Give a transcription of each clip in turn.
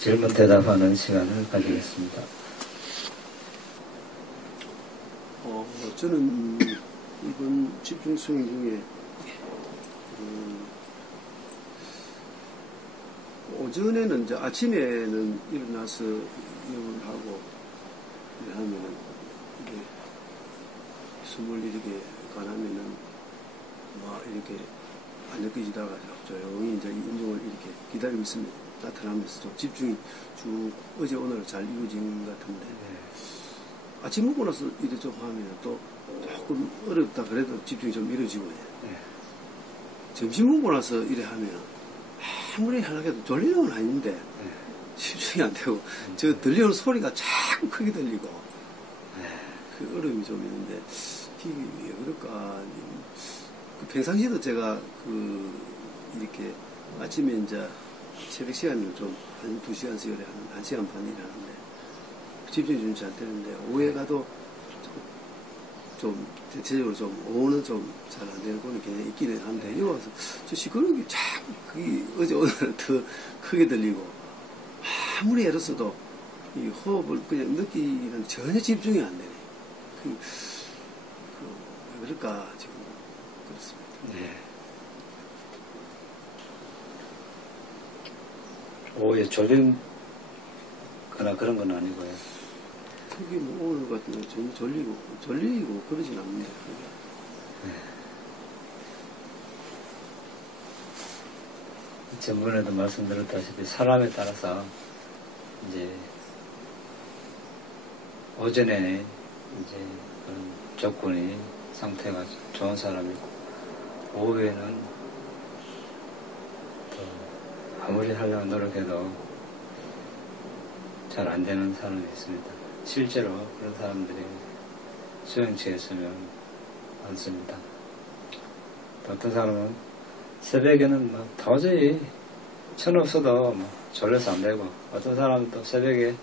질문 대답하는 시간을 가지겠습니다. 저는 이번 집중 수행 중에 오전에는 이제 아침에는 일어나서 영을 하고 하면은 이게 숨을 이렇게 가나면은 막 이렇게 안 느껴지다가 조용히 이제 운동을 이렇게 기다리고 있으면 나타나면서 좀 집중이 쭉 어제 오늘 잘 이루어진 것 같은데 아침 먹고 나서 이래 좀 하면 또 조금 어렵다 그래도 집중이 좀 이루어지고 점심 먹고 나서 이래 하면 아무리 하나도 졸리는 건 아닌데 집중이 안 되고 저 들리는 소리가 자꾸 크게 들리고 그 어려움이 좀 있는데 이게 왜 그럴까. 평상시에도 제가 이렇게 아침에 이제 새벽 시간을 좀 한 2시간씩 한 1시간 반 일하는데 집중이 좀 잘 되는데 오후에 가도 좀 대체적으로 좀 오후는 좀 잘 안 되는 그런 게 있기는 한데 여기 와서 저 시끄러운 게 자꾸 그게 어제 오늘은 더 크게 들리고 아무리 애를 써도 이 호흡을 그냥 느끼는 전혀 집중이 안 되네. 왜 그럴까 지금 그렇습니다. 네. 오후에 졸린 거나 그런 건 아니고요. 특히 뭐 오늘 같은 경우 전혀 졸리고 그러진 않는데 전번에도 말씀드렸다시피 사람에 따라서 이제 오전에 이제 그런 조건이 상태가 좋은 사람이 있고 오후에는 또 아무리 하려고 노력해도 잘 안 되는 사람이 있습니다. 실제로 그런 사람들이 수행체에 있으면 많습니다. 또 어떤 사람은 새벽에는 뭐 도저히 천 없어도 뭐 졸려서 안 되고 어떤 사람은 또 새벽에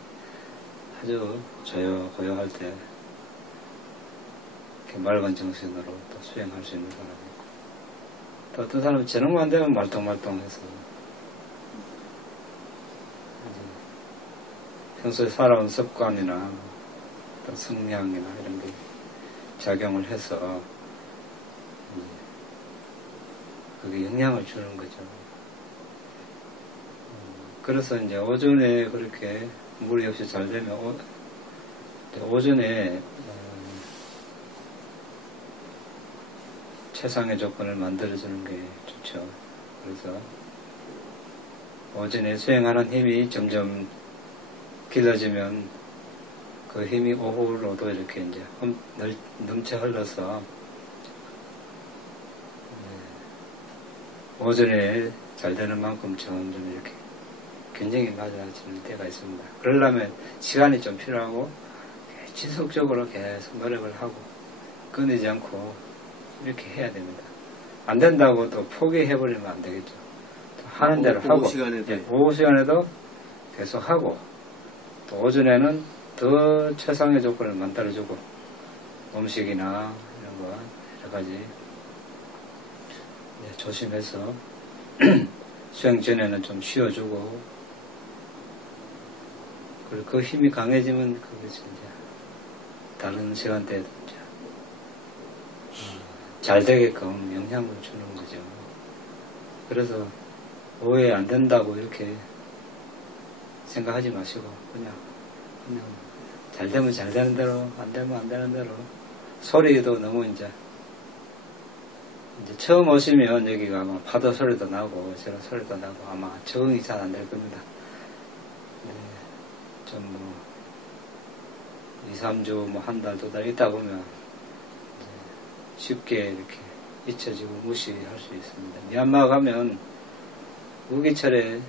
아주 고요할 때 이렇게 맑은 정신으로 또 수행할 수 있는 사람이 있고 또 어떤 사람은 저녁만 되면 말똥말똥해서 평소에 살아온 습관이나 또 성향이나 이런 게 작용을 해서 그게 영향을 주는 거죠. 그래서 이제 오전에 그렇게 무리 없이 잘 되면 오전에 최상의 조건을 만들어주는 게 좋죠. 그래서 오전에 수행하는 힘이 점점 길러지면 그 힘이 오후로도 이렇게 이제 넘쳐 흘러서 오전에 잘 되는 만큼 점점 이렇게 굉장히 낮아지는 때가 있습니다. 그러려면 시간이 좀 필요하고 지속적으로 계속 노력을 하고 끊이지 않고 이렇게 해야 됩니다. 안 된다고 또 포기해버리면 안 되겠죠. 하는 대로 하고 오후 시간에도 계속 하고 또 오전에는 더 최상의 조건을 만들어주고 음식이나 이런 거 여러 가지 조심해서 수행 전에는 좀 쉬어주고 그리고 그 힘이 강해지면 그것이 이제 다른 시간대에도 이제 잘 되게끔 영향을 주는 거죠. 그래서 오해 안 된다고 이렇게 생각하지 마시고 그냥 잘 되면 잘 되는 대로 안 되면 안 되는 대로 소리도 너무 이제 처음 오시면 여기가 아마 파도 소리도 나고 저런 소리도 나고 아마 적응이 잘 안 될 겁니다. 좀 뭐 2, 3주 뭐 한 달, 2달 있다 보면 쉽게 이렇게 잊혀지고 무시할 수 있습니다. 미얀마 가면 우기철에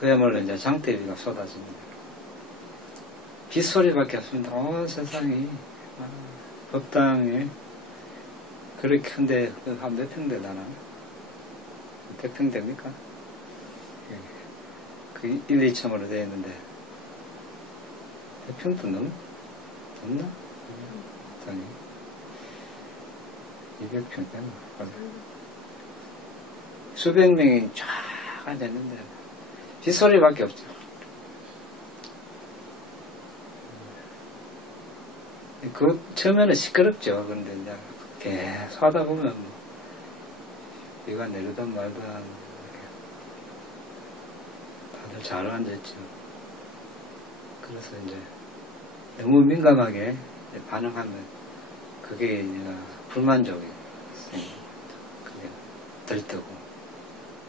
그야말로 이제 장대비가 쏟아집니다. 빗소리밖에 없습니다. 세상이 법당에 그렇게 큰데 한 몇 평 되려나? 몇 평 됩니까? 그 1, 2층으로 되어 있는데 몇 평도 넘나? 당이 200평 되나? 수백 명이 쫙 앉았는데 뒷소리밖에 없죠. 그 처음에는 시끄럽죠. 그런데 이제 계속 하다 보면 뭐 비가 내리든 말든 다들 잘 앉았죠. 그래서 이제 너무 민감하게 반응하면 그게 이제 불만족이 그게 들뜨고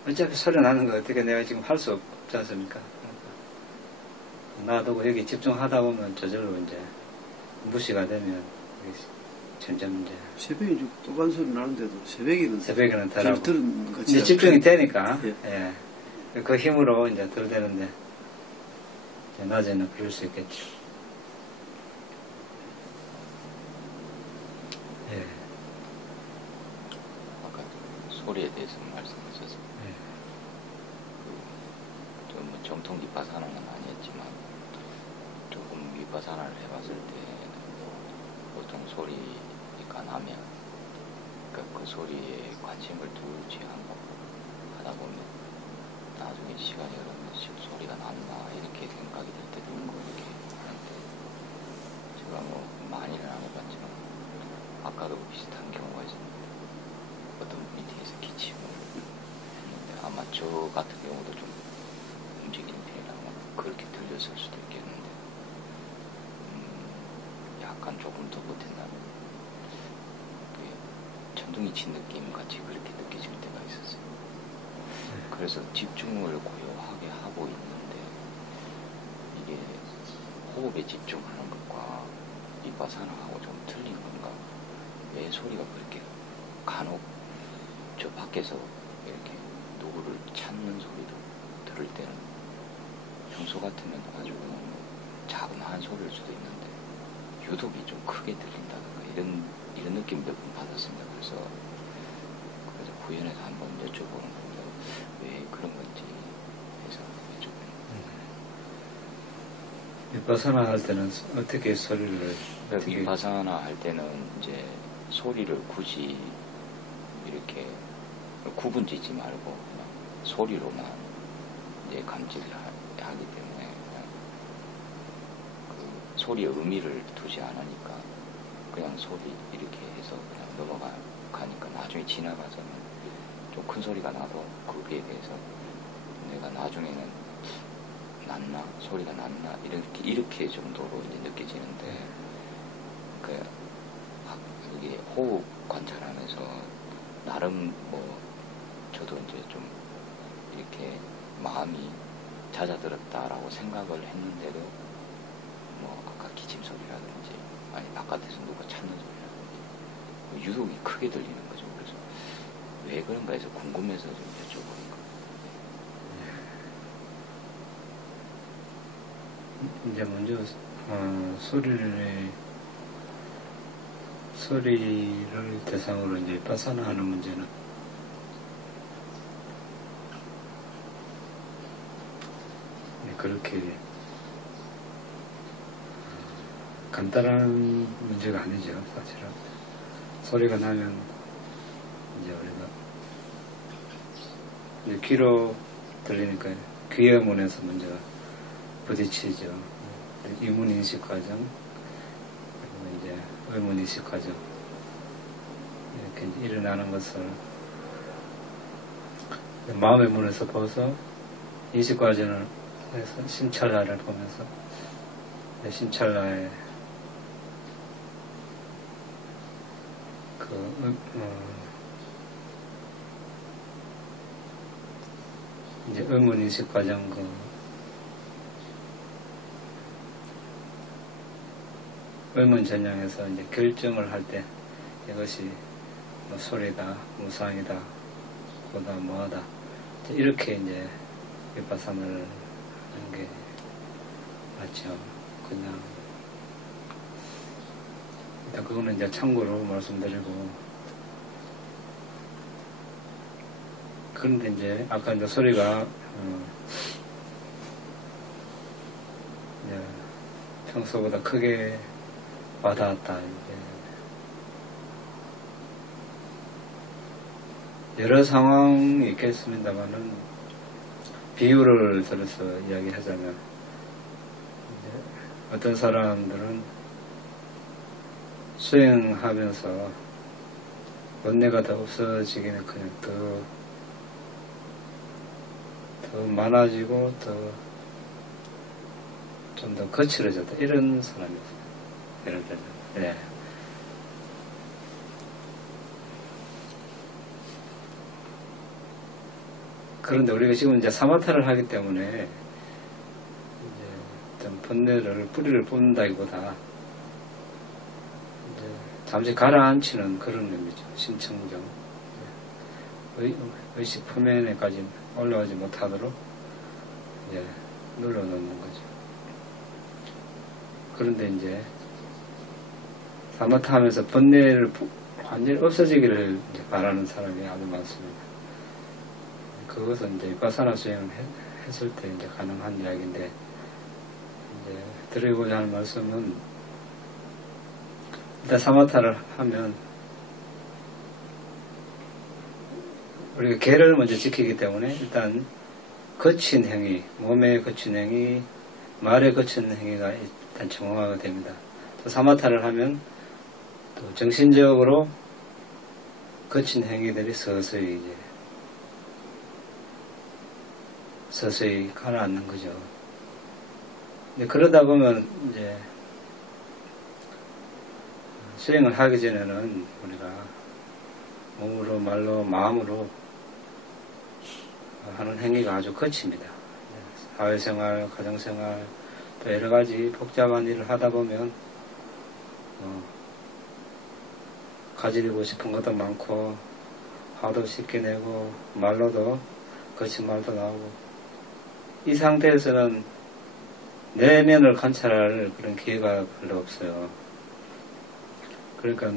어차피 소리 나는 거 어떻게 내가 지금 할 수 없지 않습니까? 놔두고 여기 집중하다 보면 저절로 이제 무시가 되면 점점 이제 새벽에 또간 소리 나는데도 새벽에는 덜하고 들은 거지. 이제 집중이 되니까 예. 예. 그 힘으로 이제 덜 되는데 낮에는 그럴 수 있겠죠. 예. 아까 소리에 대해서 말씀하셔서 예. 좀 정통 비파사나는 아니었지만 조금 비파사나를 해봤을 때 보통 소리가 나면 그 소리에 관심을 두지 않고 하다 보면 나중에 시간이 흐르면 소리가 난다 이렇게 생각이 들 때도 있고 이렇게 하는데 제가 뭐 많이는 안 해봤지만 아까도 비슷한 경우가 있었는데 어떤 밑에서 기침을 했는데 아마 저 같은 경우도 좀 움직이는 편이라면 그렇게 들렸을 수도 있겠는데 약간 조금 더 못했나면 천둥이 친 느낌 같이 그렇게 느껴질 때가 있었어요. 그래서 집중을 고요하게 하고 있는데 이게 호흡에 집중하는 것과 비파사나하고 좀 틀린 건가? 왜 소리가 그렇게 간혹 저 밖에서 이렇게 누구를 찾는 소리도 들을 때는 평소 같으면 아주 작은 한 소리일 수도 있는데 유독이 좀 크게 들린다든가 이런 느낌 몇 번 받았습니다. 그래서 구현해서 한번 여쭤보는 건데 왜 그런 건지 해서 여쭤보는 비파사나 할 때는 어떻게 소리를 비파사나 할 때는 이제 소리를 굳이 이렇게 구분짓지 말고 그냥 소리로만 이제 감지를 하기 때문에 그 소리의 의미를 두지 않으니까 그냥 소리 이렇게 해서 그냥 넘어가니까 나중에 지나가서는 좀 큰 소리가 나도 거기에 대해서 내가 나중에는 났나 소리가 났나 이렇게 정도로 이제 느껴지는데 이게 호흡 관찰하면서 나름 뭐 저도 이제 좀 이렇게 마음이 잦아들었다라고 생각을 했는데도 뭐 아까 기침 소리라든지 아니 바깥에서 누가 찾는 소리라든지 유독이 크게 들리는 거죠. 그래서 왜 그런가 해서 궁금해서 좀 여쭤보는 거예요. 이제 먼저 소리를 대상으로 이제 비파사나하는 문제는 그렇게 간단한 문제가 아니죠. 사실은 소리가 나면 이제 우리가 이제 귀로 들리니까 귀의 문에서 먼저 부딪히죠. 이문 인식 과정, 그리고 이제 의문 인식 과정 이렇게 일어나는 것을 마음의 문에서 벗어 인식 과정을 해서 심찰라를 보면서 심찰라의 이제 의문 인식 과정 의문 전향에서 이제 결정을 할 때 이것이 뭐 소리다, 무상이다, 보다 뭐하다 이렇게 이제 비파사나를 하는 게 맞죠. 그냥 일단 그거는 이제 참고로 말씀드리고 그런데 이제 아까 이제 소리가 이제 평소보다 크게 와닿았다. 여러 상황이 있겠습니다만은 비유를 들어서 이야기하자면, 이제 어떤 사람들은 수행하면서 번뇌가 더 없어지기는 그냥 더 많아지고 좀 더 거칠어졌다. 이런 사람이었어요. 예를 들면. 예. 그런데 우리가 지금 이제 사마타를 하기 때문에 이제 좀 번뇌를 뿌리를 뽑는다기보다 이제 잠시 가라앉히는 그런 의미죠. 심청정. 의식 표면에까지 올라오지 못하도록 이제 눌러놓는 거죠. 그런데 이제 사마타 하면서 번뇌를 완전히 없어지기를 이제 바라는 사람이 아주 많습니다. 그것은 이제 위파사나 수행을 했을 때 이제 가능한 이야기인데, 이제 드리고자 하는 말씀은, 일단 사마타를 하면 우리가 계를 먼저 지키기 때문에 일단 거친 행위, 몸에 거친 행위, 말에 거친 행위가 일단 정화가 됩니다. 또 사마타를 하면 또 정신적으로 거친 행위들이 서서히 가라앉는 거죠. 근데 그러다 보면 이제 수행을 하기 전에는 우리가 몸으로, 말로, 마음으로 하는 행위가 아주 거칩니다. 사회생활, 가정생활, 또 여러 가지 복잡한 일을 하다 보면 가지고 싶은 것도 많고, 화도 쉽게 내고, 말로도 거친 말도 나오고, 이 상태에서는 내면을 관찰할 그런 기회가 별로 없어요. 그러니까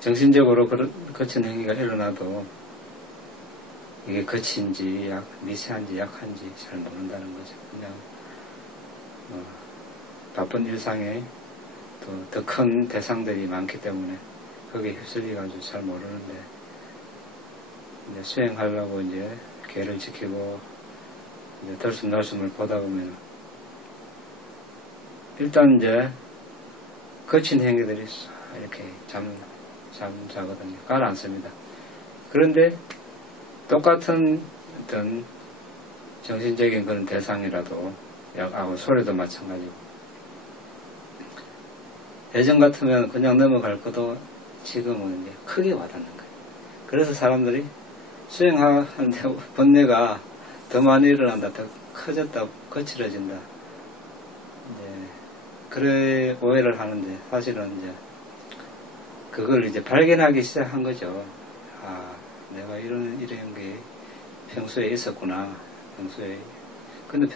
정신적으로 거친 행위가 일어나도 이게 거친지 미세한지 약한지 잘 모른다는 거죠. 그냥 바쁜 일상에 또 더 큰 대상들이 많기 때문에 거기에 휩쓸려가지고 잘 모르는데, 이제 수행하려고 이제 계를 지키고 이제 들숨날숨을 보다 보면 일단 이제 거친 행위들이 이렇게 잠자거든요. 가라앉습니다. 그런데 똑같은 어떤 정신적인 그런 대상이라도, 약하고 소리도 마찬가지고, 예전 같으면 그냥 넘어갈 것도 지금은 이제 크게 와닿는 거예요. 그래서 사람들이 수행하는데 번뇌가 더 많이 일어난다, 더 커졌다, 거칠어진다, 이제 그래 오해를 하는데, 사실은 이제 그걸 이제 발견하기 시작한 거죠. 아, 내가 이런 게 평소에 있었구나. 평소에. 근데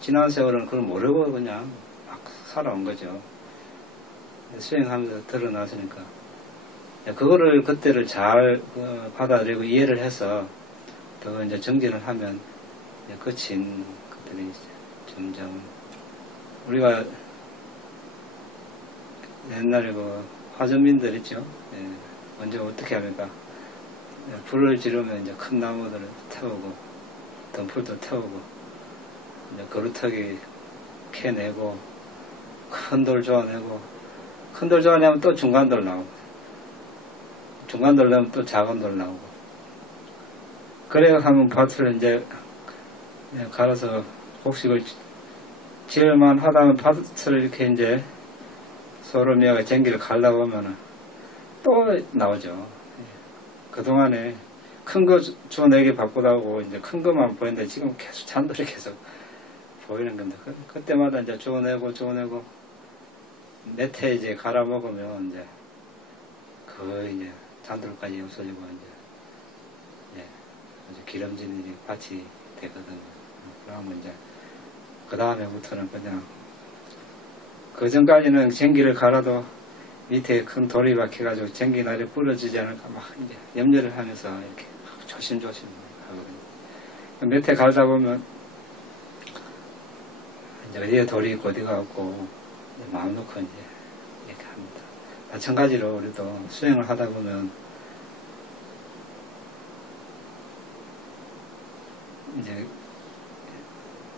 지난 세월은 그걸 모르고 그냥 막 살아온 거죠. 수행하면서 드러났으니까. 그거를, 그때를 잘 받아들이고 이해를 해서 더 이제 정진을 하면 거친 것들이 점점, 우리가 옛날에 화전민들 있죠. 먼저 어떻게 합니까? 불을 지르면 이제 큰 나무들을 태우고, 덤불도 태우고, 이제 그루터기 캐내고, 큰 돌 조아내고, 큰 돌 조아내면 또 중간 돌 나오고, 중간 돌 넣으면 또 작은 돌 나오고, 그래야 하면 밭을 이제 갈아서 곡식을 지을만 하다면 밭을 이렇게 이제 소름이가 전기를 갈라고 하면은 또 나오죠. 그동안에 큰 거 주워내기 바쁘다고 이제 큰 것만 보였는데 지금 계속 잔돌이 계속 보이는 건데, 그때마다 이제 주워내고 몇 해 이제 갈아 먹으면 이제 거의 이제 잔돌까지 없어지고 이제 아주 기름진 일이 밭이 되거든요. 그러면 이제 그 다음에부터는 그냥, 그 전까지는 전기를 갈아도 밑에 큰 돌이 박혀가지고 전기 날에 부러지지 않을까 막 이제 염려를 하면서 이렇게 조심조심 하거든요. 몇 해 갈다 보면 이제 어디에 돌이 있고 어디가 없고 마음 놓고 이제 이렇게 합니다. 마찬가지로 우리도 수행을 하다 보면 이제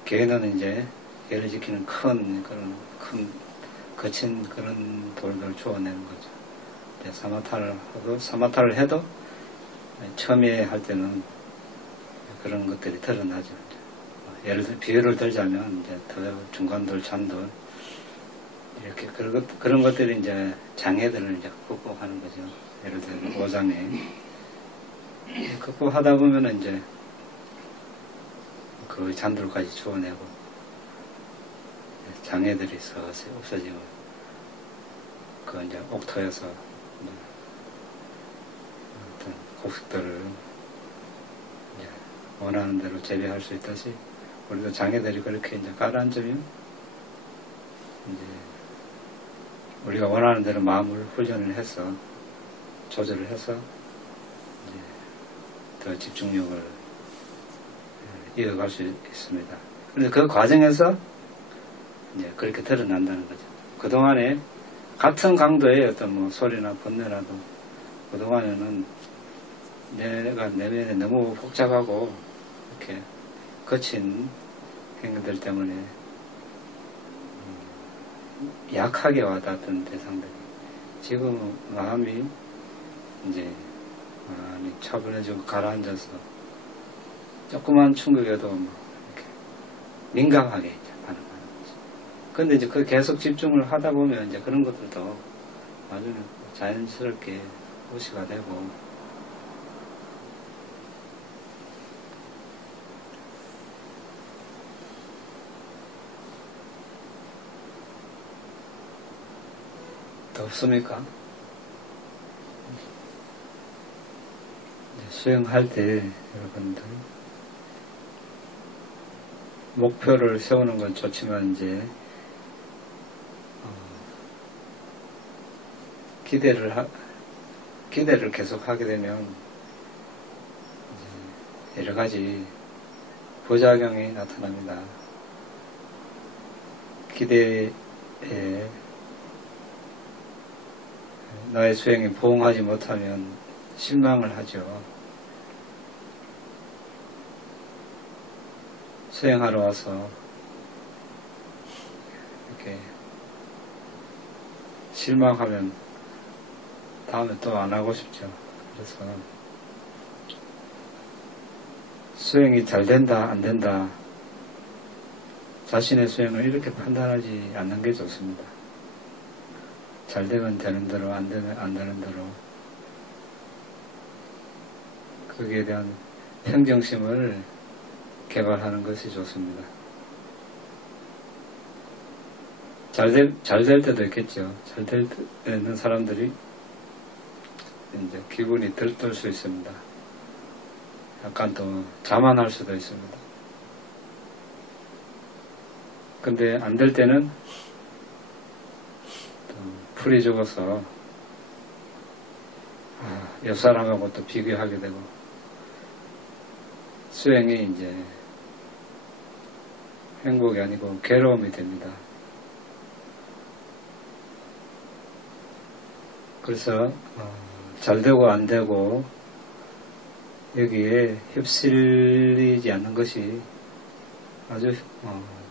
개는 이제 개를 지키는 큰 거친 그런 돌들을 주워내는 거죠. 사마타를 해도 처음에 할 때는 그런 것들이 드러나죠. 예를 들어 비유를 들자면 이제 더 중간돌, 잔돌 이렇게 그런 것들이 이제 장애들을 이제 극복하는 거죠. 예를 들어 오장애 극복하다 보면은 이제 그 잔돌까지 주워내고 장애들이 서서히 없어지고 그 이제 옥토에서 어떤 곡식들을 이제 원하는 대로 재배할 수 있듯이 우리도 장애들이 그렇게 이제 가라앉으면 이제 우리가 원하는 대로 마음을 훈련을 해서 조절을 해서 이제 더 집중력을 이어갈 수 있습니다. 그런데 그 과정에서 이제 그렇게 드러난다는 거죠. 그동안에 같은 강도의 어떤 뭐 소리나 번뇌라도 그동안에는 내가 내면에 너무 복잡하고 이렇게 거친 행위들 때문에 약하게 와닿았던 대상들이 지금 마음이 이제 많이 차분해지고 가라앉아서 조그만 충격에도 뭐 이렇게 민감하게 이제 반응하는 거죠. 근데 이제 그 계속 집중을 하다 보면 이제 그런 것들도 나중에 자연스럽게 무시가 되고 더 없습니까? 수행할 때 여러분들 목표를 세우는 건 좋지만 이제 기대를 계속 하게 되면 여러 가지 부작용이 나타납니다. 기대에 나의 수행이 부응하지 못하면 실망을 하죠. 수행하러 와서 이렇게 실망하면 다음에 또 안 하고 싶죠. 그래서 수행이 잘 된다, 안 된다, 자신의 수행을 이렇게 판단하지 않는 게 좋습니다. 잘 되면 되는 대로, 안 되면 안 되는 대로 거기에 대한 평정심을 개발하는 것이 좋습니다. 잘 될 때도 있겠죠. 잘 될 때 있는 사람들이 이제 기분이 들뜰 수 있습니다. 약간 또 자만할 수도 있습니다. 근데 안 될 때는 또 풀이 죽어서 옆 사람하고 또 비교하게 되고 수행이 이제 행복이 아니고 괴로움이 됩니다. 그래서 잘 되고 안 되고 여기에 휩쓸리지 않는 것이 아주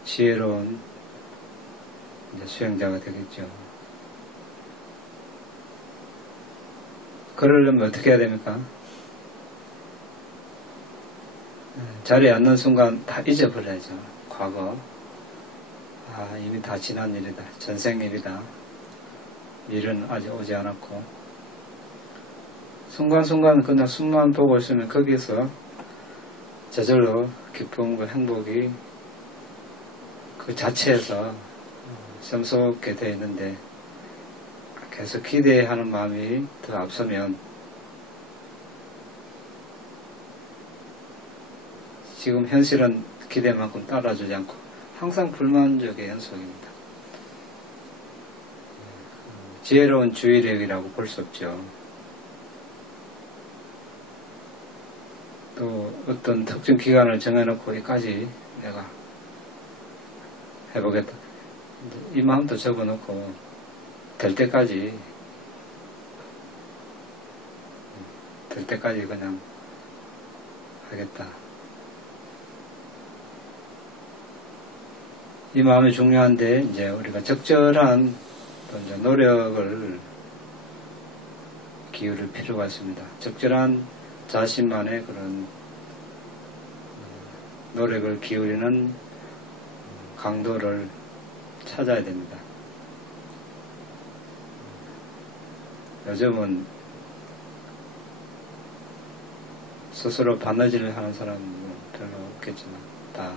지혜로운 이제 수행자가 되겠죠. 그러려면 어떻게 해야 됩니까? 자리에 앉는 순간 다 잊어버려야죠. 과거. 이미 다 지난 일이다. 전생 일이다. 일은 아직 오지 않았고. 순간순간 그냥 숨만 보고 있으면 거기서 저절로 기쁨과 행복이 그 자체에서 샘솟게 되어 있는데 계속 기대하는 마음이 더 앞서면 지금 현실은 기대만큼 따라주지 않고 항상 불만족의 연속입니다. 지혜로운 주의력이라고 볼 수 없죠. 또 어떤 특정 기간을 정해놓고 여기까지 내가 해보겠다. 이 마음도 적어놓고 될 때까지 그냥 하겠다. 이 마음이 중요한데, 이제 우리가 적절한 또 이제 노력을 기울일 필요가 있습니다. 적절한 자신만의 그런 노력을 기울이는 강도를 찾아야 됩니다. 요즘은 스스로 바느질을 하는 사람은 별로 없겠지만 다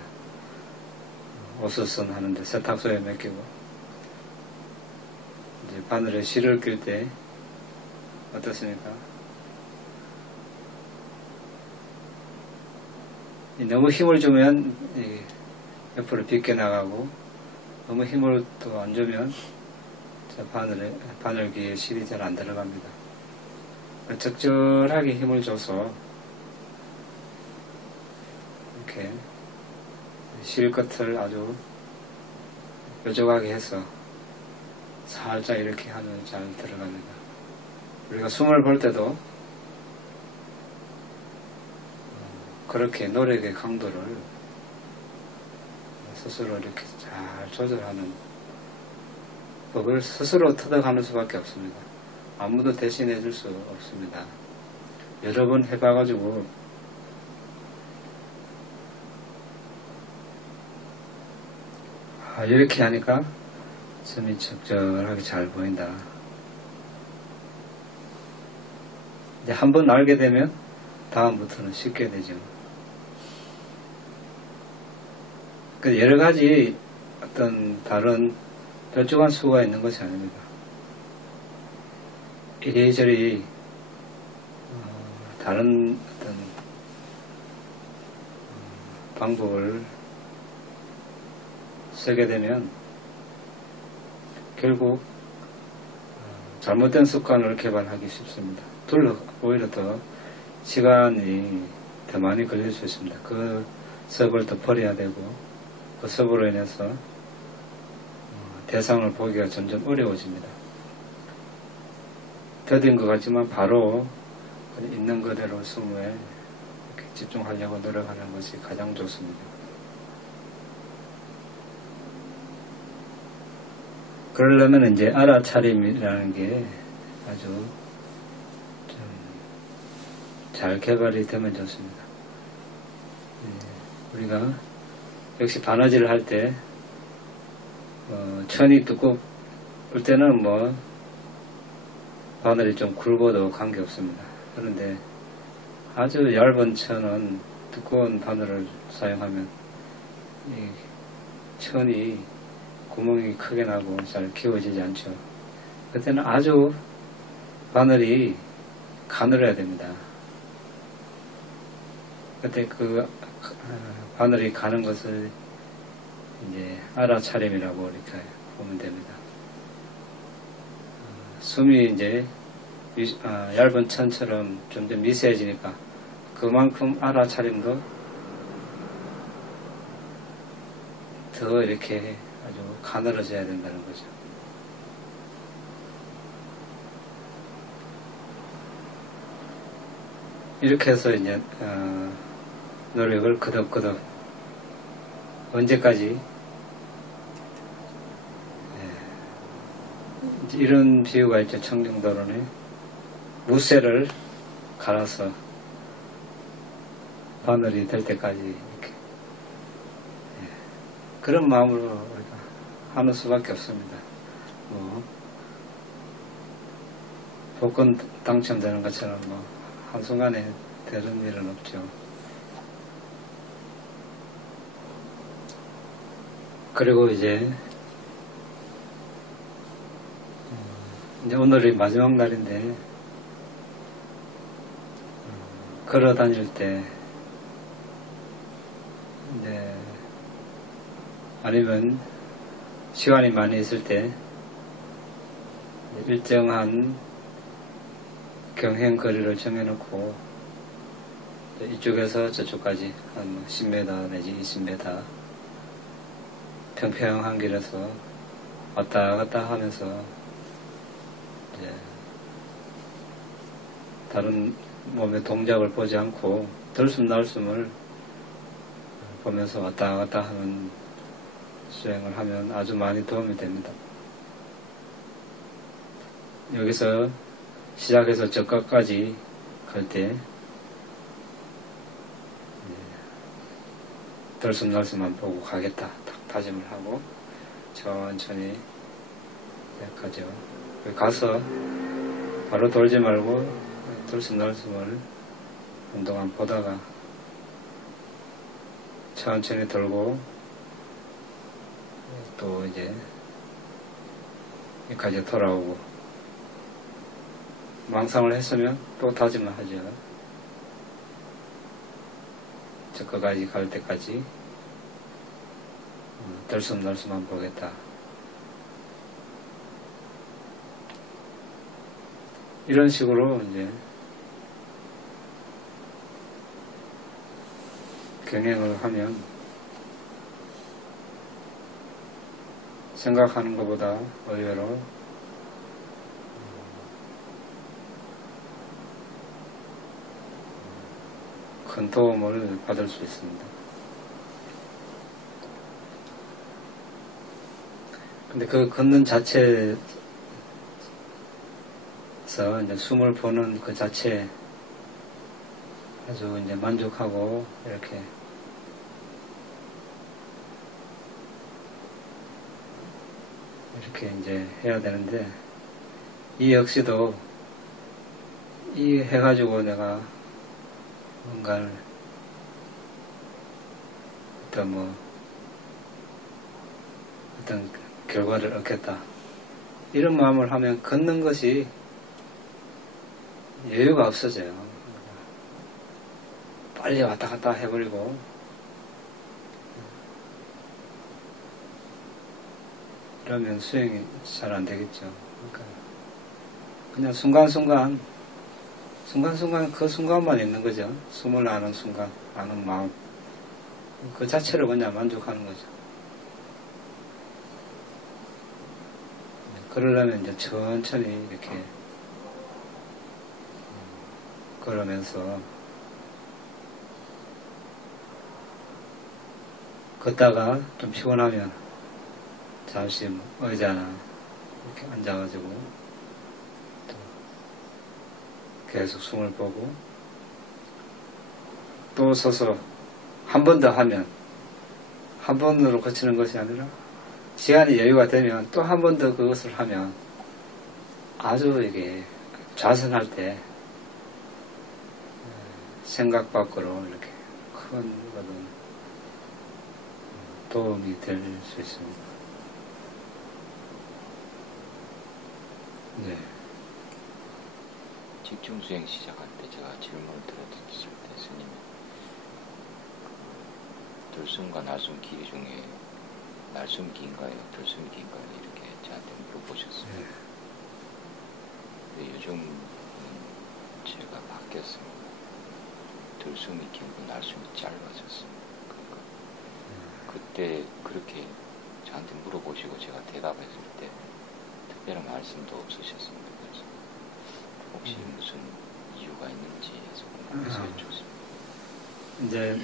옷수선 하는데 세탁소에 맡기고 이제 바늘에 실을 끌 때 어떻습니까? 너무 힘을 주면 옆으로 비껴나가고 너무 힘을 또 안 주면 바늘귀에 실이 잘 안 들어갑니다. 적절하게 힘을 줘서 이렇게 실 끝을 아주 뾰족하게 해서 살짝 이렇게 하면 잘 들어갑니다. 우리가 숨을 볼 때도 그렇게 노력의 강도를 스스로 이렇게 잘 조절하는 법을 스스로 터득하는 수밖에 없습니다. 아무도 대신해 줄 수 없습니다. 여러 번 해봐가지고 이렇게 하니까 점이 적절하게 잘 보인다. 이제 한번 알게 되면 다음부터는 쉽게 되죠. 여러 가지 어떤 다른 뾰족한 수가 있는 것이 아닙니다. 이리저리 다른 어떤 방법을 쓰게 되면 결국 잘못된 습관을 개발하기 쉽습니다. 오히려 더 시간이 더 많이 걸릴 수 있습니다. 그 섭을 더 버려야 되고 그 섭으로 인해서 대상을 보기가 점점 어려워집니다. 더딘 것 같지만 바로 있는 그대로 숨에 이렇게 집중하려고 노력하는 것이 가장 좋습니다. 그러려면 이제 알아차림이라는 게 아주 좀 잘 개발이 되면 좋습니다. 우리가 역시 바느질을 할 때 천이 두꺼울 때는 뭐 바늘이 좀 굵어도 관계없습니다. 그런데 아주 얇은 천은 두꺼운 바늘을 사용하면 이 천이 구멍이 크게 나고 잘 끼워지지 않죠. 그때는 아주 바늘이 가늘어야 됩니다. 그때 그 바늘이 가는 것을 이제 알아차림이라고 이렇게 보면 됩니다. 숨이 이제 얇은 천처럼 점점 미세해지니까 그만큼 알아차림도 더 이렇게 아주 가늘어져야 된다는 거죠. 이렇게 해서 이제 노력을 끄덕끄덕 언제까지 이런 비유가 있죠. 청정도론에 무쇠를 갈아서 바늘이 될 때까지 이렇게 그런 마음으로 우리가 하는 수밖에 없습니다. 복권 당첨되는 것처럼 한순간에 되는 일은 없죠. 그리고 이제 오늘이 마지막 날인데 걸어 다닐 때 아니면 시간이 많이 있을 때 일정한 경행 거리를 정해놓고 이쪽에서 저쪽까지 한 10m 내지 20m 평평한 길에서 왔다 갔다 하면서 이제 다른 몸의 동작을 보지 않고 들숨 날숨을 보면서 왔다 갔다 하는 수행을 하면 아주 많이 도움이 됩니다. 여기서 시작해서 저가까지 갈 때 들숨날숨만 보고 가겠다 딱 다짐을 하고 천천히 가죠. 가서 바로 돌지 말고 들숨날숨을 한동안 보다가 천천히 돌고 또 이제 여기까지 돌아오고 망상을 했으면 또 다짐을 하죠. 저거까지 갈 때까지 들숨날숨만 보겠다. 이런 식으로 이제 경행을 하면 생각하는 것보다 의외로 큰 도움을 받을 수 있습니다. 근데 그 걷는 자체에서 이제 숨을 보는 그 자체에 아주 이제 만족하고 이렇게 이제 해야 되는데, 이 역시도 이 해가지고 내가 뭔가를 어떤 결과를 얻겠다 이런 마음을 하면 걷는 것이 여유가 없어져요. 빨리 왔다 갔다 해버리고 그러면 수행이 잘 안 되겠죠. 그러니까 그냥 순간순간 그 순간만 있는 거죠. 숨을 아는 순간, 아는 마음. 그 자체로 그냥 만족하는 거죠. 그러려면 이제 천천히 이렇게 걸으면서 걷다가 좀 피곤하면 잠시 의자나 이렇게 앉아가지고 계속 숨을 보고 또 서서 한 번 더 하면 한 번으로 거치는 것이 아니라 시간이 여유가 되면 또 한 번 더 그것을 하면 아주 이게 좌선할 때 생각 밖으로 이렇게 큰 도움이 될 수 있습니다. 네. 집중수행 시작할 때 제가 질문을 드렸을 때 스님이 들숨과 날숨 길이 중에 날숨이 긴가요? 들숨이 긴가요? 이렇게 저한테 물어보셨어요. 네. 근데 요즘은 제가 바뀌었습니다. 들숨이 길고 날숨이 짧아졌습니다. 그러니까 그때 그렇게 저한테 물어보시고 제가 대답했을 때 특별한 말씀도 없으셨습니다. 그래서 혹시 무슨 이유가 있는지 해서 궁금해서 여쭙습니다. 이제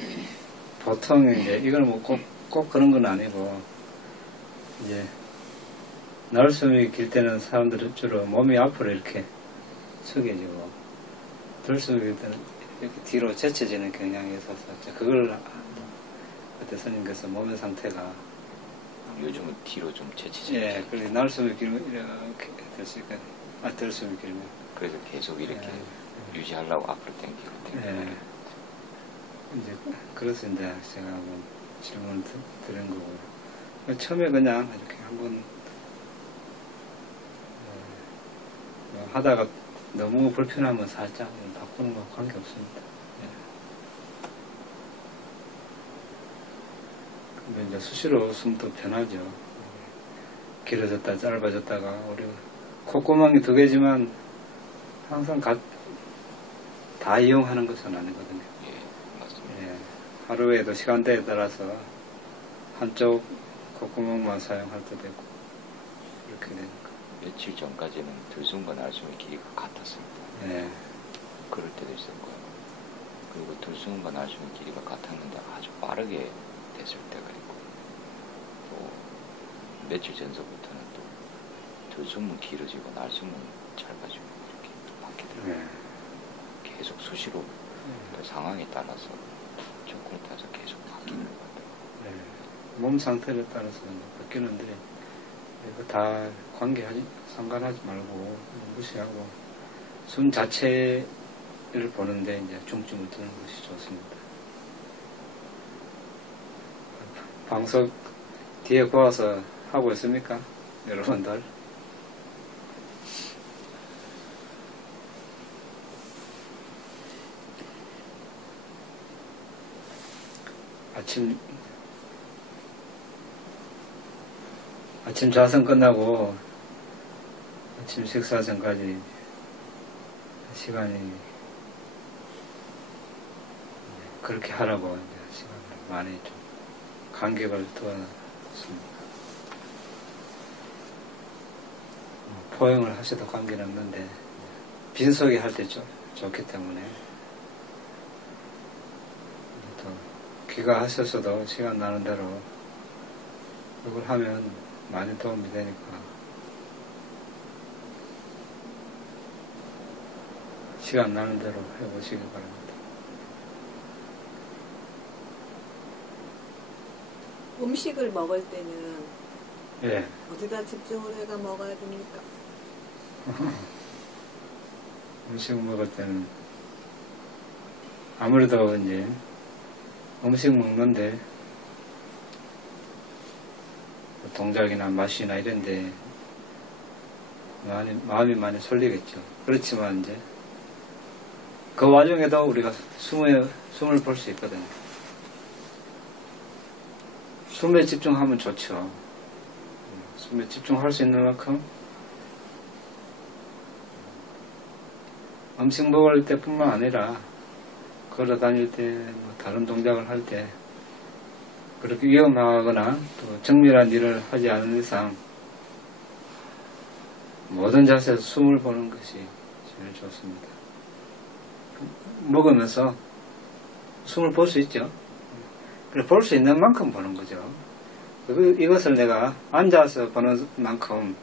보통 이제 이걸 뭐 꼭 그런 건 아니고 이제 날숨이 길 때는 사람들은 주로 몸이 앞으로 이렇게 숙여지고 들숨이 길 때는 이렇게 뒤로 제쳐지는 경향이 있어서 그걸 그때 스님께서 몸의 상태가 요즘은 뒤로 좀 제치죠. 예, 그래 날숨이 길면 이렇게 됐으니까 들숨이 길면 그래서 계속 이렇게 유지하려고 앞으로 당기고 예. 이제 그래서 이제 제가 한번 질문을 드린 거고요. 처음에 그냥 이렇게 한번 하다가 너무 불편하면 살짝 바꾸는 거 관계없습니다. 예. 근데 이제 수시로 숨도 편하죠. 길어졌다 짧아졌다가 우리 콧구멍이 2개지만 항상 다 이용하는 것은 아니거든요. 예, 맞습니다. 예. 하루에도 시간대에 따라서 한쪽 콧구멍만 사용할 때도 있고 이렇게 되니까. 며칠 전까지는 들숨과 날숨의 길이가 같았습니다. 예. 그럴 때도 있었고요. 그리고 들숨과 날숨의 길이가 같았는데 아주 빠르게 됐을 때가 있고 또 며칠 전서부터는 또 들숨은 길어지고 날숨은 짧아지고 이렇게 또 바뀌더라고요. 계속 수시로 또 상황에 따라서 조건에 따라서 계속 바뀌는 것 같아요. 몸 상태에 따라서 바뀌는데 이거 다 상관하지 말고 무시하고 숨 자체를 보는데 이제 중점을 두는 것이 좋습니다. 방석 뒤에 고아서 하고 있습니까? 여러분들? 아침 좌선 끝나고 아침 식사 전까지 시간이 그렇게 하라고 이제 시간을 많이 좀 간격을 두었습니다. 포용을 하셔도 관계는 없는데 빈속에 할 때 좋기 때문에 또 귀가하셔서도 시간 나는 대로 이걸 하면 많이 도움이 되니까 시간 나는 대로 해보시기 바랍니다. 음식을 먹을 때는 예. 어디다 집중을 해가 먹어야 됩니까? 음식 먹을 때는 아무래도 이제 음식 먹는데 동작이나 맛이나 이런데 마음이 많이 설리겠죠. 그렇지만 이제 그 와중에도 우리가 숨을 볼 수 있거든요. 숨에 집중하면 좋죠. 숨에 집중할 수 있는 만큼 음식 먹을 때뿐만 아니라 걸어 다닐 때, 뭐 다른 동작을 할 때 그렇게 위험하거나 또 정밀한 일을 하지 않은 이상 모든 자세에서 숨을 보는 것이 제일 좋습니다. 먹으면서 숨을 볼 수 있죠. 볼 수 있는 만큼 보는 거죠. 이것을 내가 앉아서 보는 만큼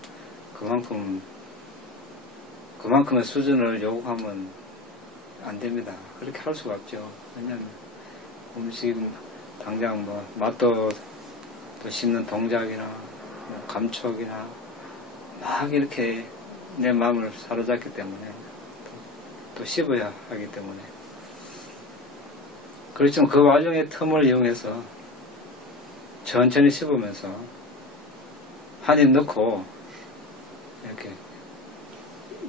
그만큼의 수준을 요구하면 안 됩니다. 그렇게 할 수가 없죠. 왜냐하면 음식 당장 뭐 맛도 또 씹는 동작이나 감촉이나 막 이렇게 내 마음을 사로잡기 때문에 또 씹어야 하기 때문에 그렇지만 그 와중에 틈을 이용해서 천천히 씹으면서 한 입 넣고 이렇게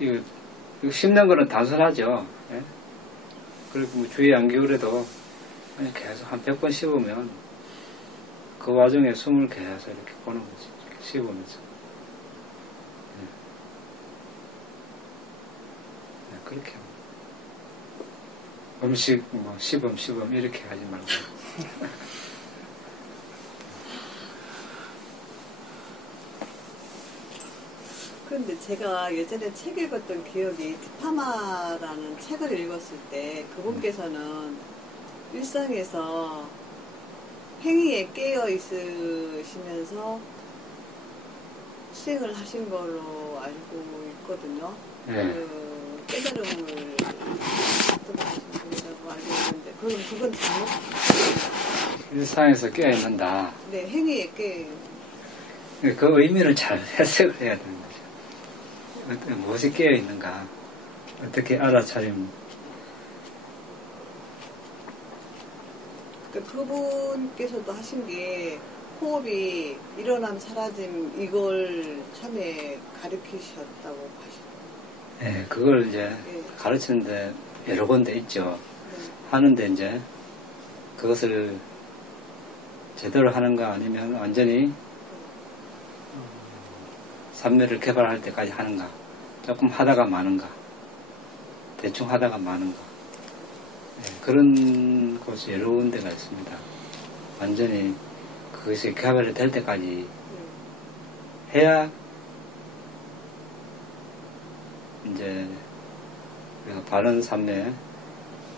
이거 씹는 거는 단순하죠. 예? 그리고 뭐 주의 안 기울여도 계속 한 100번 씹으면 그 와중에 숨을 계속 이렇게 보는 거지. 이렇게 씹으면서. 네, 그렇게 음식 뭐 씹음 이렇게 하지 말고. 그런데 제가 예전에 책 읽었던 기억이 티파마라는 책을 읽었을 때 그분께서는 일상에서 행위에 깨어 있으시면서 수행을 하신 걸로 알고 있거든요. 그 깨달음을 하신 분이라고 알고 있는데 그건 잘못? 일상에서 깨어있는다. 네, 행위에 깨어. 그 의미를 잘 해석을 해야 되는 거죠. 무엇이 깨어있는가, 어떻게 알아차림. 그분께서도 하신 게 호흡이 일어남 사라짐 이걸 처음에 가르치셨다고 하시더라고요. 네, 그걸 이제 가르치는데 여러 군데 있죠. 하는데 이제 그것을 제대로 하는가 아니면 완전히 삼매를 개발할 때까지 하는가, 조금 하다가 마는가, 대충 하다가 마는가. 네, 그런 곳이 여러 군데가 있습니다. 완전히 그것이 개발이 될 때까지 해야 이제 우리가 바른 삼매,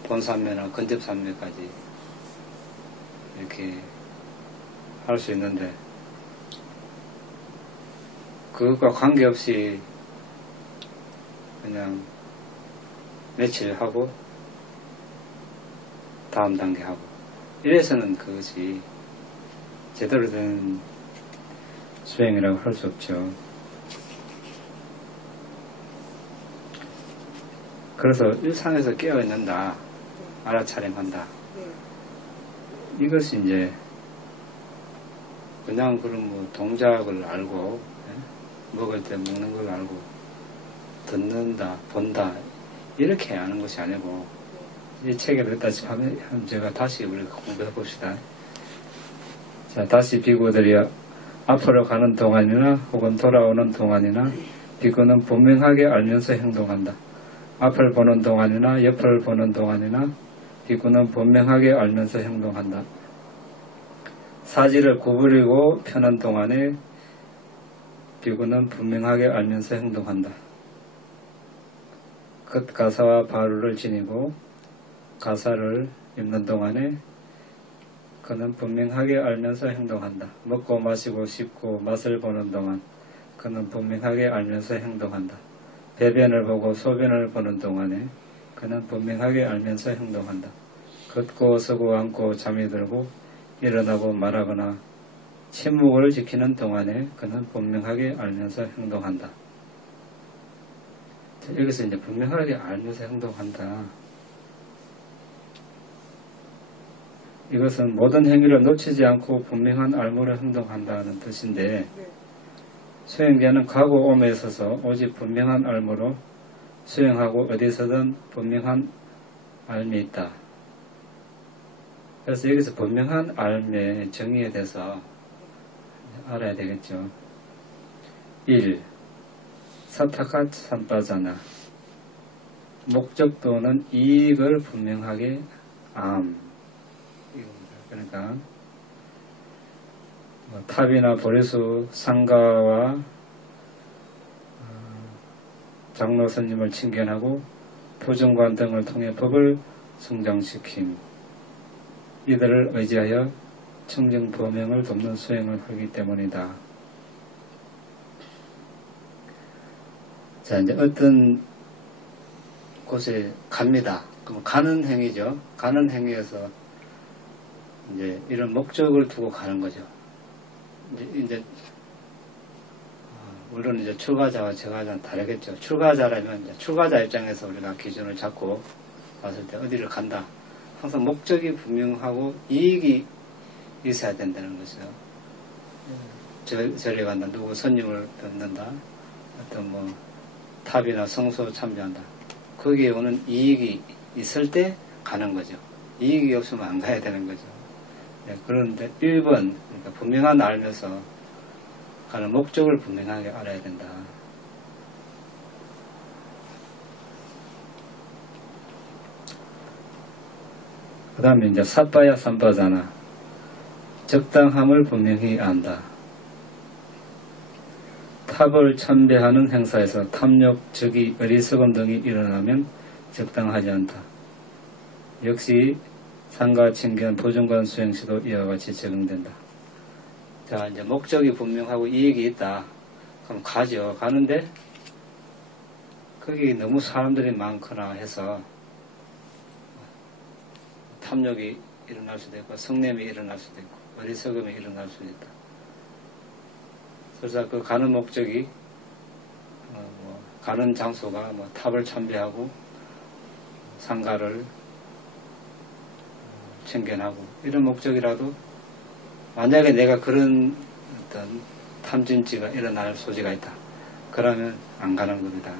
본삼매나 근접삼매까지 이렇게 할 수 있는데 그것과 관계없이 그냥 며칠 하고 다음 단계 하고 이래서는 그것이 제대로 된 수행이라고 할 수 없죠. 그래서 일상에서 깨어있는다, 알아차림한다. 이것이 이제 그냥 그런 뭐 동작을 알고 먹을 때 먹는 걸 알고 듣는다, 본다 이렇게 아는 것이 아니고 이 책에 넣었다시피 하면 제가 다시 우리가 공부해 봅시다. 자, 다시 비구들이 앞으로 가는 동안이나 혹은 돌아오는 동안이나 비구는 분명하게 알면서 행동한다. 앞을 보는 동안이나 옆을 보는 동안이나 비구는 분명하게 알면서 행동한다. 사지를 구부리고 펴는 동안에 비구는 분명하게 알면서 행동한다. 겉가사와 바루를 지니고 가사를 입는 동안에 그는 분명하게 알면서 행동한다. 먹고 마시고 씹고 맛을 보는 동안 그는 분명하게 알면서 행동한다. 배변을 보고 소변을 보는 동안에 그는 분명하게 알면서 행동한다. 걷고 서고 앉고 잠이 들고 일어나고 말하거나 침묵을 지키는 동안에 그는 분명하게 알면서 행동한다. 자, 여기서 이제 분명하게 알면서 행동한다. 이것은 모든 행위를 놓치지 않고 분명한 알무로 행동한다는 뜻인데 수행자는 가고 오매에 있어서 오직 분명한 알무로 수행하고 어디서든 분명한 알미 있다. 그래서 여기서 분명한 알미의 정의에 대해서 알아야 되겠죠. 1. 사타카 삼빠자나 목적도는 이익을 분명하게 암. 그러니까 탑이나 보리수 상가와 장로 스님을 칭견하고 부정관 등을 통해 법을 성장시킴. 이들을 의지하여 청정 범행을 돕는 수행을 하기 때문이다. 자, 이제 어떤 곳에 갑니다. 그럼 가는 행위죠. 가는 행위에서 이제 이런 목적을 두고 가는 거죠. 이제 물론 이제 출가자와 제가자는 다르겠죠. 출가자라면 이제 출가자 입장에서 우리가 기준을 잡고 봤을 때 어디를 간다. 항상 목적이 분명하고 이익이 있어야 된다는 거죠. 절에 간다. 누구 손님을 뵙는다. 어떤 뭐 탑이나 성소 참배한다. 거기에 오는 이익이 있을 때 가는 거죠. 이익이 없으면 안 가야 되는 거죠. 네, 그런데 1번 그러니까 분명한 알면서 가는 목적을 분명하게 알아야 된다. 그 다음에 이제 사빠야 삼빠잖아. 적당함을 분명히 안다. 탑을 참배하는 행사에서 탐욕, 적이, 어리석음 등이 일어나면 적당하지 않다. 역시 상가, 칭견, 보증관 수행 시도 이와 같이 적용된다. 자, 이제 목적이 분명하고 이익이 있다. 그럼 가죠. 가는데 거기 너무 사람들이 많거나 해서 탐욕이 일어날 수도 있고 성냄이 일어날 수도 있고 어리석음이 일어날 수도 있다. 그래서 그 가는 목적이 가는 장소가 탑을 참배하고 상가를 청견하고 이런 목적이라도 만약에 내가 그런 어떤 탐진치가 일어날 소지가 있다. 그러면 안 가는 겁니다.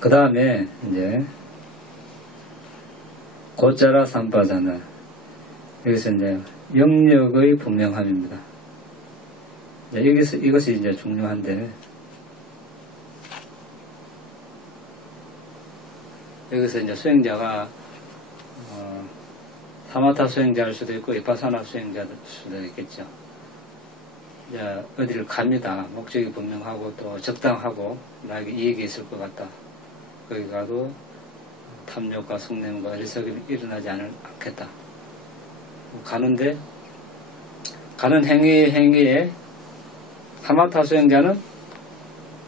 그 다음에 이제 고짜라 삼바자는 여기서 이제 영역의 분명함입니다. 여기서 이것이 이제 중요한데 여기서 이제 수행자가 사마타 수행자일 수도 있고 위파사나 수행자일 수도 있겠죠. 이제 어디를 갑니다. 목적이 분명하고 또 적당하고 나에게 이익이 있을 것 같다. 거기 가도 탐욕과 성냄과 어리석음이 일어나지 않겠다. 가는데 가는 행위에 사마타 수행자는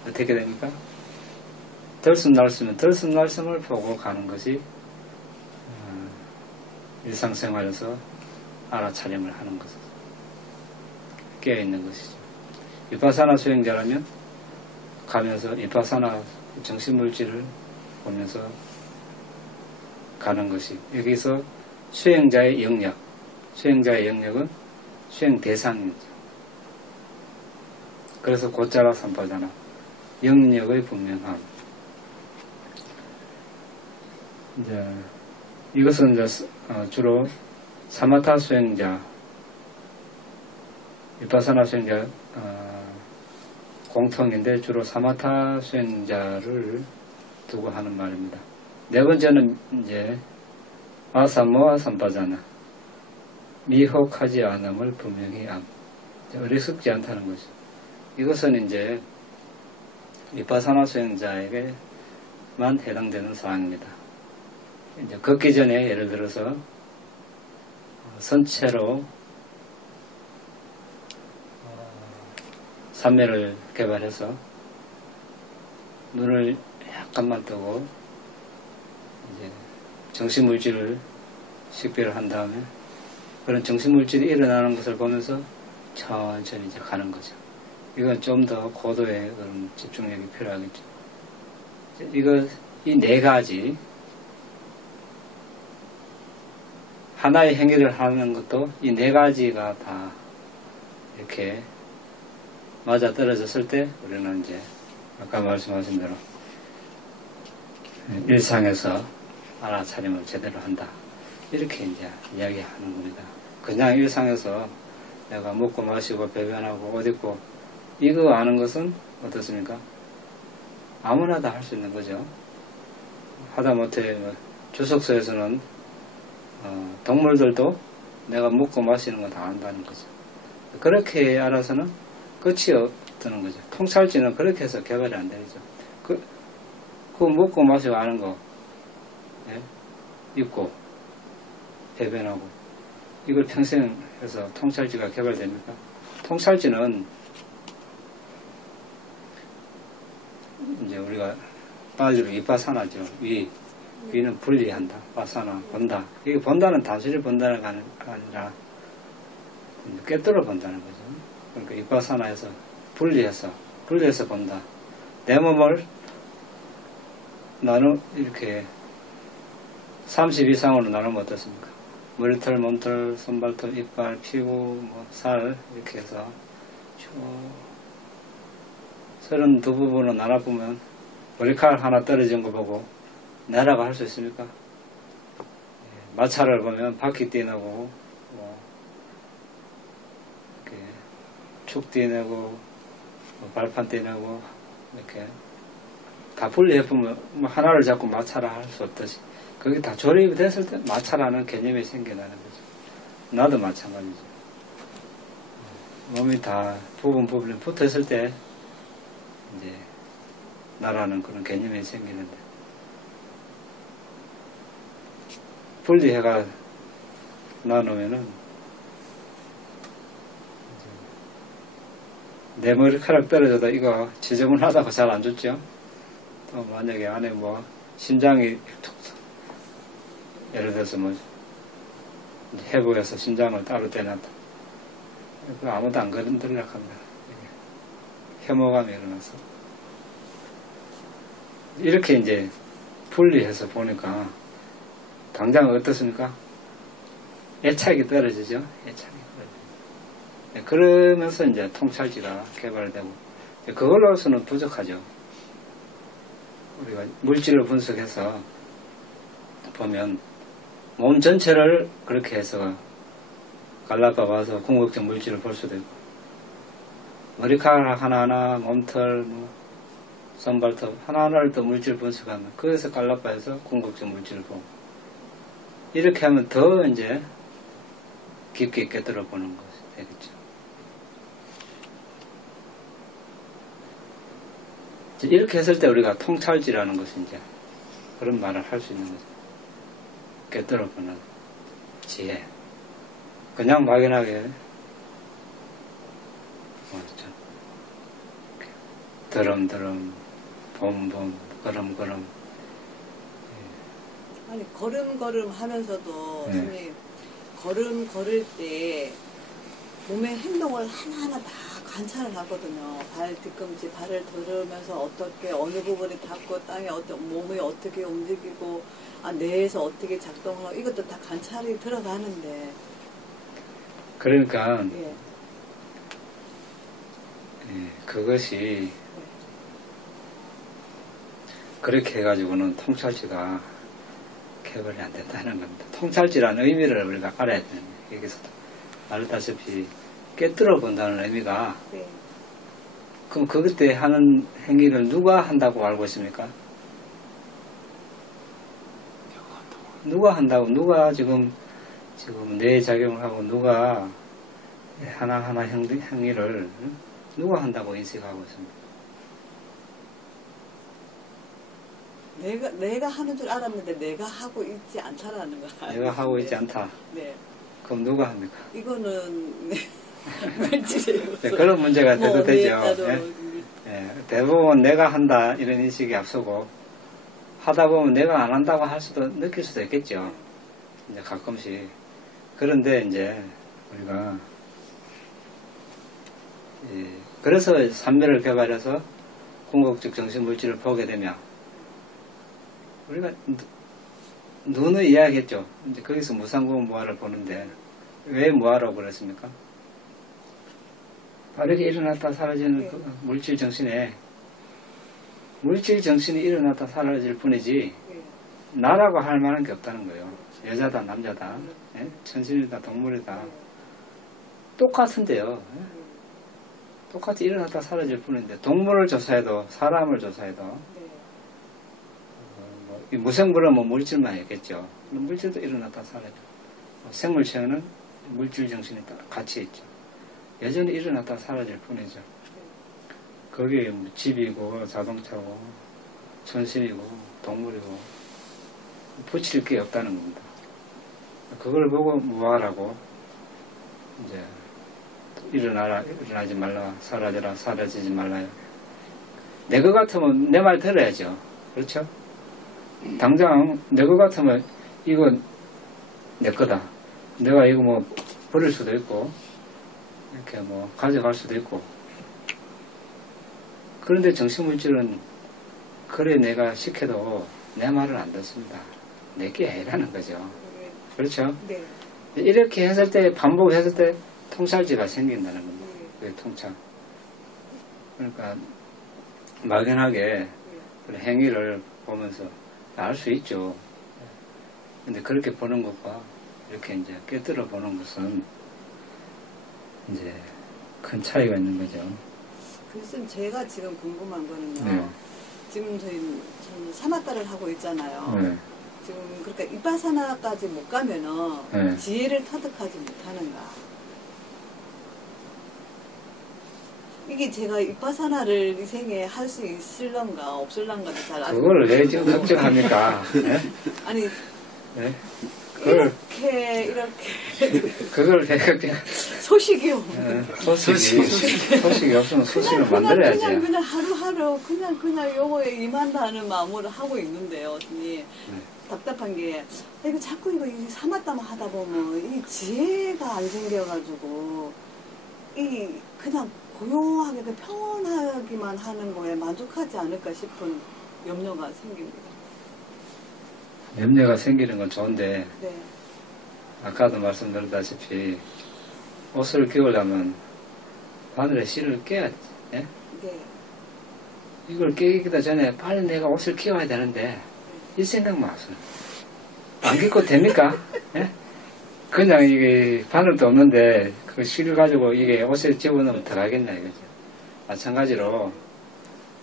어떻게 됩니까? 들숨날숨은 들숨날숨을 보고 가는 것이 일상생활에서 알아차림을 하는 것이죠. 깨어있는 것이죠. 위파사나 수행자라면 가면서 위파사나 정신물질을 보면서 가는 것이, 여기서 수행자의 영역, 수행자의 영역은 수행 대상이죠. 그래서 곧자라 삼파자나 영역의 분명함. 이제 이것은 이제 주로 사마타 수행자, 위파사나 수행자 공통인데 주로 사마타 수행자를 두고 하는 말입니다. 네 번째는 이제 아사모아 삼파자나, 미혹하지 않음을 분명히 암, 어리석지 않다는 거죠. 이것은 이제 위파사나 수행자에게만 해당되는 사항입니다. 이제 걷기 전에 예를 들어서 선체로 삼매를 개발해서 눈을 약간만 뜨고 이제 정신물질을 식별을 한 다음에 그런 정신물질이 일어나는 것을 보면서 천천히 이제 가는 거죠. 이건 좀 더 고도의 그런 집중력이 필요하겠죠. 이 네 가지 하나의 행위를 하는 것도 이 네 가지가 다 이렇게 맞아 떨어졌을 때 우리는 이제 아까 말씀하신 대로 일상에서 알아차림을 제대로 한다. 이렇게 이제 이야기하는 겁니다. 그냥 일상에서 내가 먹고 마시고 배변하고 옷 입고 이거 아는 것은 어떻습니까? 아무나 다 할 수 있는 거죠. 하다못해 주석서에서는 동물들도 내가 먹고 마시는 거 다 안다는 거죠. 그렇게 알아서는 끝이 없다는 거죠. 통찰지는 그렇게 해서 개발이 안 되죠. 그 먹고 마시고 아는 거, 예? 입고 배변하고 이걸 평생 해서 통찰지가 개발됩니까? 통찰지는 이제 우리가 빠지로 위파사나죠. 위는 분리한다. 파사나 본다. 이게 본다는 단순히 본다는 게 아니라 꿰뚫어 본다는 거죠. 그러니까 위파사나에서 분리해서 본다. 내 몸을 이렇게 30 이상으로 나누면 어떻습니까? 머리털, 몸털, 손발톱, 이빨, 피부, 살 이렇게 해서 쭉 32부분으로 나눠보면 머리카락 하나 떨어진 거 보고 나라고 할 수 있습니까? 마차를 보면 바퀴 떼내고 이렇게 축 떼내고 발판 떼내고 이렇게 다 분리해보면 하나를 잡고 마차라 할 수 없듯이 그게 다 조립이 됐을 때 마차라는 개념이 생겨나는 거죠. 나도 마찬가지죠. 몸이 다 부분이 붙어있을 때 이제 나라는 그런 개념이 생기는데 분리해가 나누면은 내 머리카락 떨어져도 이거 지저분하다고 잘 안 줬죠. 또 만약에 안에 심장이 툭 예를 들어서 해부해서 심장을 따로 떼놨다. 그거 아무도 안 건드리려고 합니다. 혐오감이 일어나서 이렇게 이제 분리해서 보니까 당장 어떻습니까? 애착이 떨어지죠. 애착이 떨어지죠. 그러면서 이제 통찰지가 개발되고 그걸로서는 부족하죠. 우리가 물질을 분석해서 보면 몸 전체를 그렇게 해서 갈라봐서 궁극적 물질을 볼 수도 있고 머리카락 하나하나 몸털 손발톱 하나하나를 더 물질 분석하면 그래서 갈라봐서 궁극적 물질을 보고 이렇게 하면 더 이제 깊게 있게 들어보는 것이 되겠죠. 이렇게 했을 때 우리가 통찰지라는 것이 이제 그런 말을 할 수 있는 거죠. 꿰뚫어보는 지혜. 그냥 막연하게 드럼드럼, 봄봄, 걸음걸음. 아니 걸음걸음 하면서도 네. 선생님 걸음 걸을 때 몸의 행동을 하나하나 다 관찰을 하거든요. 발 뒤꿈치 발을 들으면서 어떻게 어느 부분이 닿고 땅에 몸이 어떻게 움직이고 뇌에서 어떻게 작동하고 이것도 다 관찰이 들어가는데 그러니까 예. 그것이 그렇게 해가지고는 통찰지가 개발이 안 된다는 겁니다. 통찰지라는 의미를 우리가 알아야 되는 거예요. 여기서도 말했다시피 깨뜨려 본다는 의미가 네. 그럼 그때 하는 행위를 누가 한다고 알고 있습니까? 누가 한다고 누가 지금 뇌 작용을 하고 누가 하나하나 행위를 누가 한다고 인식하고 있습니까? 내가 하는 줄 알았는데 내가 하고 있지 않다라는 거. 내가 하고 있지 않다. 네. 그럼 누가 합니까? 이거는 물질이에요. 네, 그런 문제가 되도 되죠. 네? 대부분 내가 한다 이런 인식이 앞서고 하다 보면 내가 안 한다고 할 수도 느낄 수도 있겠죠. 이제 가끔씩. 그런데 이제 우리가 그래서 삼매를 개발해서 궁극적 정신물질을 보게 되면 우리가 눈을 이야기했죠. 이제 거기서 무상공 무아를 보는데 왜 무아라고 그랬습니까? 빠르게 일어났다 사라지는 그 물질 정신이 일어났다 사라질 뿐이지 나라고 할 만한 게 없다는 거예요. 여자다 남자다 천신이다 동물이다 똑같은데요. 똑같이 일어났다 사라질 뿐인데 동물을 조사해도 사람을 조사해도 무생물은 뭐 물질만 있겠죠. 물질도 일어났다 사라져. 생물체는 물질 정신이 같이 있죠. 여전히 일어났다 사라질 뿐이죠. 거기에 집이고 자동차고 천신이고 동물이고 붙일 게 없다는 겁니다. 그걸 보고 무아라고 이제 일어나지 말라, 사라져라, 사라지지 말라요. 내 것 같으면 내 말 들어야죠. 그렇죠? 당장 내 것 같으면 이건 내 거다. 내가 이거 뭐 버릴 수도 있고 이렇게 뭐 가져갈 수도 있고. 그런데 정신물질은 그래 내가 시켜도 내 말을 안 듣습니다. 내게 아니라는 거죠. 그렇죠? 네. 이렇게 했을 때 반복했을 때 통찰지가 생긴다는 겁니다. 그게 통찰. 그러니까 막연하게 행위를 보면서 알 수 있죠. 근데 그렇게 보는 것과 이렇게 이제 깨뜨려 보는 것은 이제 큰 차이가 있는 거죠. 그래서 제가 지금 궁금한 거는요. 네. 지금 저는 사마따를 하고 있잖아요. 네. 지금 그러니까 이빠사나까지 못 가면은 네. 지혜를 터득하지 못하는가. 이게 제가 이빠사나를 이 생에 할 수 있을런가 없을런가도 잘 알고 그걸 왜 지금 걱정합니까? 네? 아니 네? 그걸 그걸 왜 걱정? 소식이요. 소식이 없으면 소식을 만들어야지. 그냥 하루하루 그냥 요거에 임한다는 마음으로 하고 있는데요, 언니. 답답한 게 이거 자꾸 이거 사마따마 하다 보면 이 지혜가 안 생겨가지고 이 그냥 고요하게 평온하기만 하는 거에 만족하지 않을까 싶은 염려가 생깁니다. 염려가 생기는 건 좋은데 네. 아까도 말씀드렸다시피 옷을 끼우려면 바늘에 실을 깨야지. 예? 네. 이걸 깨기도 전에 빨리 내가 옷을 끼워야 되는데 이 생각만 하세요. 안 끼고 됩니까? 예? 그냥 이게 바늘도 없는데 그 실을 가지고 이게 옷에 집어넣으면 들어가겠냐 이거죠. 마찬가지로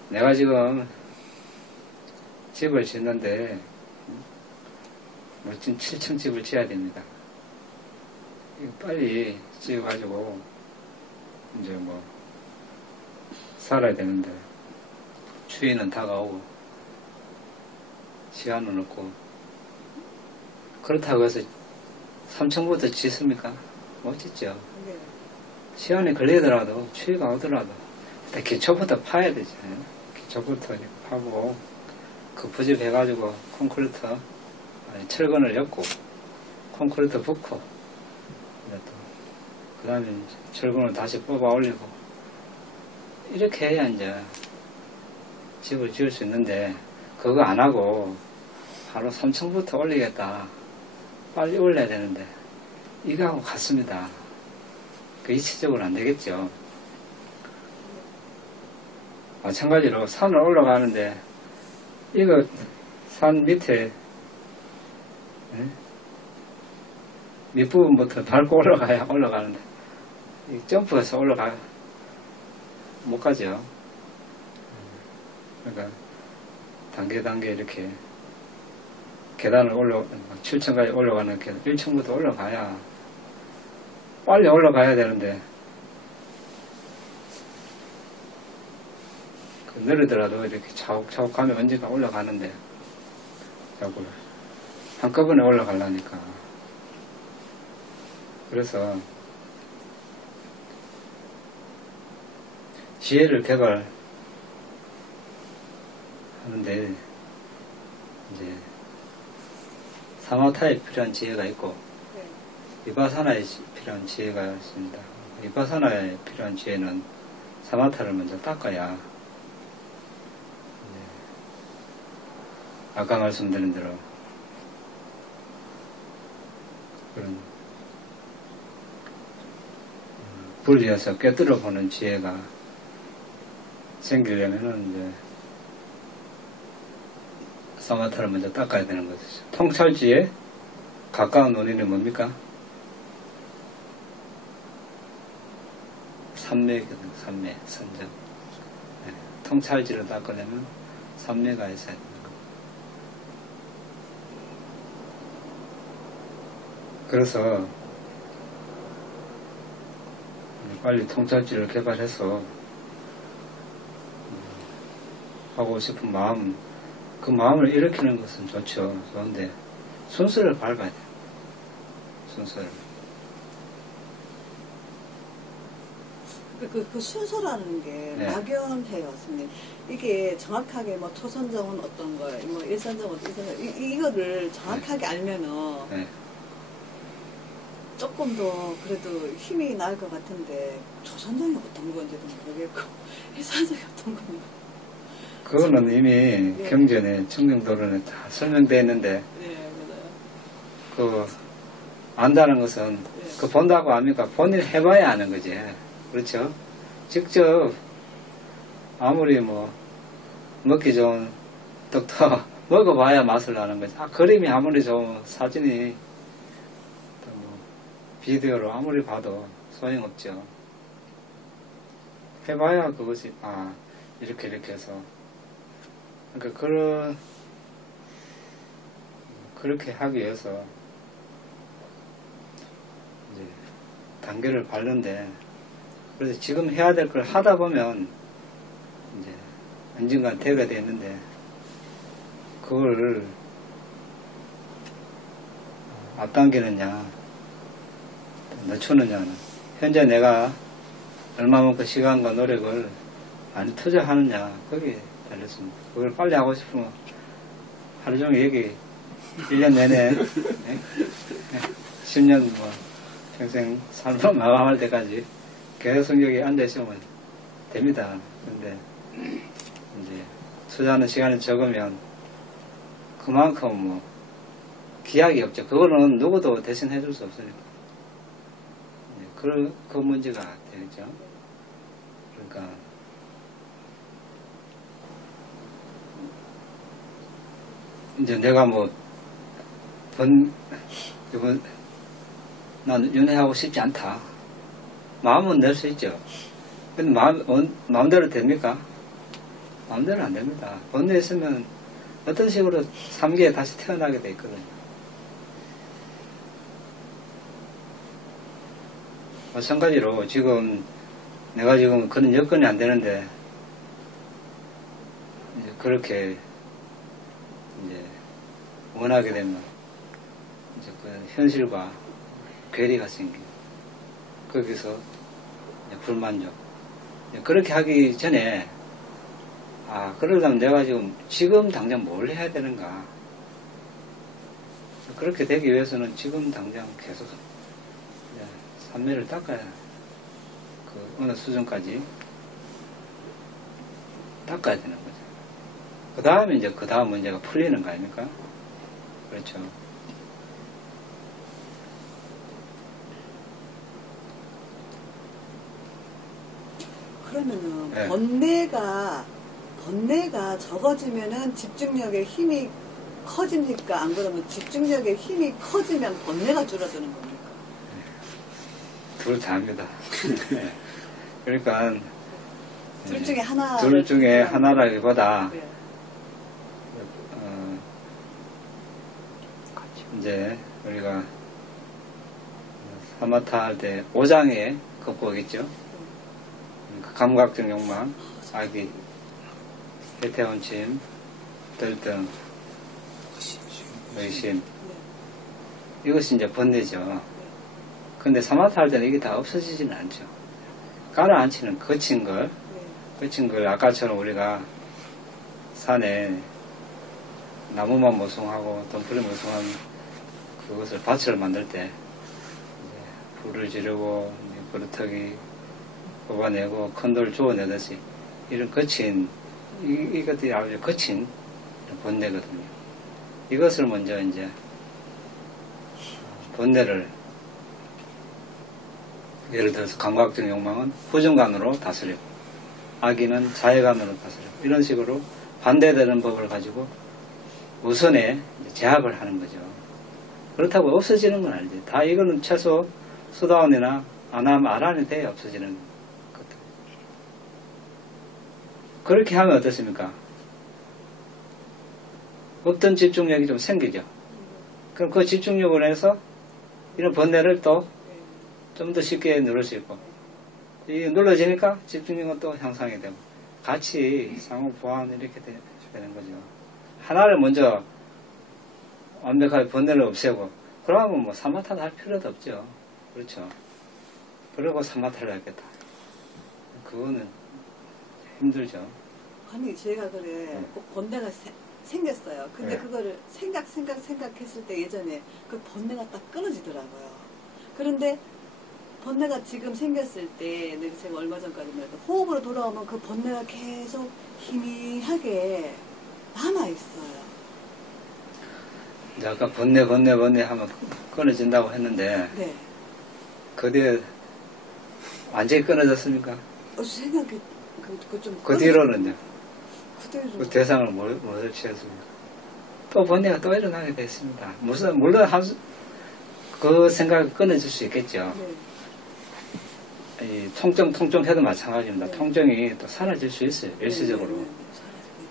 내가 지금 집을 짓는데 멋진 7층 집을 지어야 됩니다. 빨리 지어가지고 이제 뭐 살아야 되는데 추위는 다가오고 시간은 없고 그렇다고 해서 3층부터 짓습니까? 못 짓죠. 네. 시간이 걸리더라도 추위가 오더라도 일단 기초부터 파야 되잖아요. 기초부터 이렇게 파고, 그 부집해가지고 콘크리트, 아니, 철근을 엮고, 콘크리트 붓고, 그 다음에 철근을 다시 뽑아 올리고, 이렇게 해야 이제 집을 지을 수 있는데, 그거 안 하고, 바로 3층부터 올리겠다. 빨리 올려야 되는데, 이거하고 같습니다. 그 이치적으로 안 되겠죠. 마찬가지로 산을 올라가는데, 이거 산 밑에, 밑부분부터 밟고 올라가야 올라가는데, 점프해서 못 가죠. 그러니까, 단계 이렇게, 계단을 7층까지 올라가는 계단, 1층부터 올라가야, 빨리 올라가야 되는데, 느리더라도 이렇게 차곡차곡 가면 언젠가 올라가는데, 자꾸 한꺼번에 올라가려니까. 그래서, 지혜를 개발하는데, 이제, 사마타에 필요한 지혜가 있고, 비파사나에 필요한 지혜가 있습니다. 비파사나에 필요한 지혜는 사마타를 먼저 닦아야, 아까 말씀드린 대로, 그런, 분리해서 꿰뚫어 보는 지혜가 생기려면은 이제, 사마타를 먼저 닦아야 되는 것이죠. 통찰지에 가까운 원인은 뭡니까? 산매거든요. 산매, 선정. 네. 통찰지를 닦으려면 산매가 있어야 되는 겁니다. 그래서 빨리 통찰지를 개발해서 하고 싶은 마음, 그 마음을 일으키는 것은 좋죠. 좋은데 순서를 밟아야 돼요. 순서를. 그 순서라는 게 막연해요, 선생님. 이게 정확하게 뭐 초선정은 어떤 거예요, 뭐 일선정은 어떤 거예요. 이거를 정확하게 알면은 조금 더 그래도 힘이 날 것 같은데 초선정이 어떤 건지도 모르겠고 일선정이 어떤 건지. 그거는 이미 경전에 청정도론에 다 설명되어 있는데 그 안다는 것은 그 본다고 합니까? 본인 해봐야 아는 거지. 그렇죠? 직접 아무리 뭐 먹기 좋은 떡도 먹어봐야 맛을 아는 거지. 그림이 아무리 좋은 사진이 또 뭐 비디오로 아무리 봐도 소용없죠. 해봐야 그것이 이렇게 해서 그러니까 그렇게 하기 위해서 이제 단계를 밟는데, 그래서 지금 해야 될 걸 하다 보면 이제 언젠가 되게 되는데, 그걸 앞당기느냐 늦추느냐는 현재 내가 얼마만큼 시간과 노력을 많이 투자하느냐 거기에 달렸습니다. 그걸 빨리 하고 싶으면 하루 종일 여기 1년 내내 10년 뭐 평생 삶을 마감할 때까지 계속 여기 앉아있으면 됩니다. 근데 이제 투자하는 시간이 적으면 그만큼 뭐 기약이 없죠. 그거는 누구도 대신 해줄 수 없으니까. 그 문제가 되죠. 그러니까 이제 내가 뭐 이번 난 연애하고 싶지 않다. 마음은 낼 수 있죠. 근데 마음대로 됩니까? 마음대로 안 됩니다. 번뇌 있으면 어떤 식으로 3기에 다시 태어나게 돼 있거든요. 마찬가지로 지금 내가 지금 그런 여건이 안 되는데 이제 그렇게 이제 원하게 되면 이제 그 현실과 괴리가 생기고 거기서 이제 불만족, 그렇게 하기 전에, 그러려면 내가 지금 당장 뭘 해야 되는가. 그렇게 되기 위해서는 지금 당장 계속 삼매를 닦아야, 어느 수준까지 닦아야 되는 거죠. 그 다음에 이제 그 다음 문제가 풀리는 거 아닙니까? 그렇죠. 그러면은 네. 번뇌가 적어지면은 집중력의 힘이 커집니까? 안 그러면 집중력의 힘이 커지면 번뇌가 줄어드는 겁니까? 둘 다입니다. 그러니까 둘 중에 하나. 둘 중에 하나라기보다 네. 이제 우리가 사마타 할 때 5장의 극복이죠. 감각적 욕망, 악이, 해태원침, 들등, 의심. 이것이 이제 번뇌죠. 근데 사마타 할 때는 이게 다 없어지지는 않죠. 가라앉히는 거친 걸, 아까처럼 우리가 산에 나무만 모성하고 덤불이 모성한 그것을 밭을 만들 때 불을 지르고 버릇하기 뽑아내고 큰 돌 주워내듯이 이런 거친 이것들이 아주 거친 번뇌거든요. 이것을 먼저 이제 번뇌를 예를 들어서 감각적 욕망은 후정관으로 다스리고 악의는 자해관으로 다스리고 이런 식으로 반대되는 법을 가지고 우선에 제압을 하는 거죠. 그렇다고 없어지는 건 아니지. 다 이거는 최소 수다원이나 아란이 돼야 없어지는 것들. 그렇게 하면 어떻습니까? 없던 집중력이 좀 생기죠. 그럼 그 집중력으로 해서 이런 번뇌를 또 좀 더 쉽게 누를 수 있고, 이 눌러지니까 집중력은 또 향상이 되고, 같이 상호 보완 이렇게 되는 거죠. 하나를 먼저 완벽하게 번뇌를 없애고, 그러면 뭐 사마타를 할 필요도 없죠. 그렇죠. 그러고 사마타를 하겠다. 그거는 힘들죠. 아니 제가 그래 꼭 번뇌가 생겼어요. 근데 네. 그거를 생각했을 때 예전에 그 번뇌가 딱 끊어지더라고요. 그런데 번뇌가 지금 생겼을 때 제가 얼마 전까지만 해도 호흡으로 돌아오면 그 번뇌가 계속 희미하게 남아있어요. 이제 아까 번뇌 하면 끊어진다고 했는데, 네. 그 뒤에 완전히 끊어졌습니까? 생각이 그 뒤로는요? 그 뒤로 그 대상을 뭘 취했습니까? 또 번뇌가 또 일어나게 됐습니다. 물론 그 생각이 끊어질 수 있겠죠. 네. 이 통증해도 마찬가지입니다. 네. 통증이 또 사라질 수 있어요. 일시적으로. 네.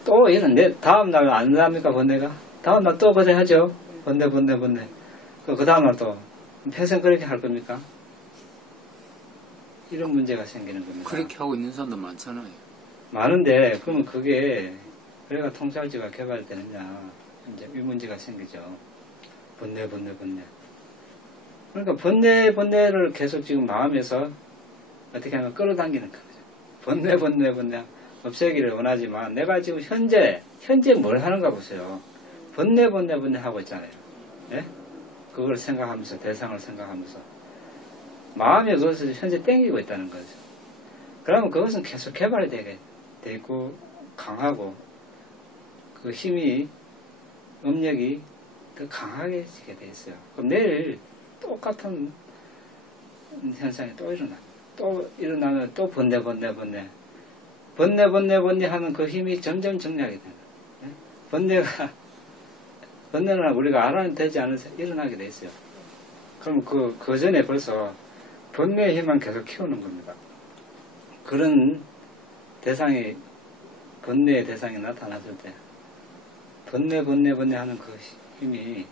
또 이런 다음날 안 납니까, 번뇌가? 다음날 또 그래 하죠. 번뇌. 그 다음날 또 평생 그렇게 할 겁니까? 이런 문제가 생기는 겁니다. 그렇게 하고 있는 사람도 많잖아요. 많은데, 그러면 그게, 그래가 통찰지가 개발되느냐, 이제 이 문제가 생기죠. 번뇌. 그러니까 번뇌를 계속 지금 마음에서 어떻게 하면 끌어당기는 거죠. 번뇌 없애기를 원하지만 내가 지금 현재 뭘 하는가 보세요. 번뇌 하고 있잖아요. 예? 그걸 생각하면서, 대상을 생각하면서. 마음에 그것을 현재 땡기고 있다는 거죠. 그러면 그것은 계속 개발이 돼 있고, 강하고, 그 힘이, 업력이 더 강하게 지게 돼 있어요. 그럼 내일 똑같은 현상이 또 일어나면 또 번뇌 하는 그 힘이 점점 정리하게 되는 거예요. 번뇌는 우리가 알아는 되지 않아서 일어나게 돼 있어요. 그럼 그 전에 벌써 번뇌의 힘만 계속 키우는 겁니다. 그런 번뇌의 대상이 나타났을 때, 번뇌 하는 그 힘이,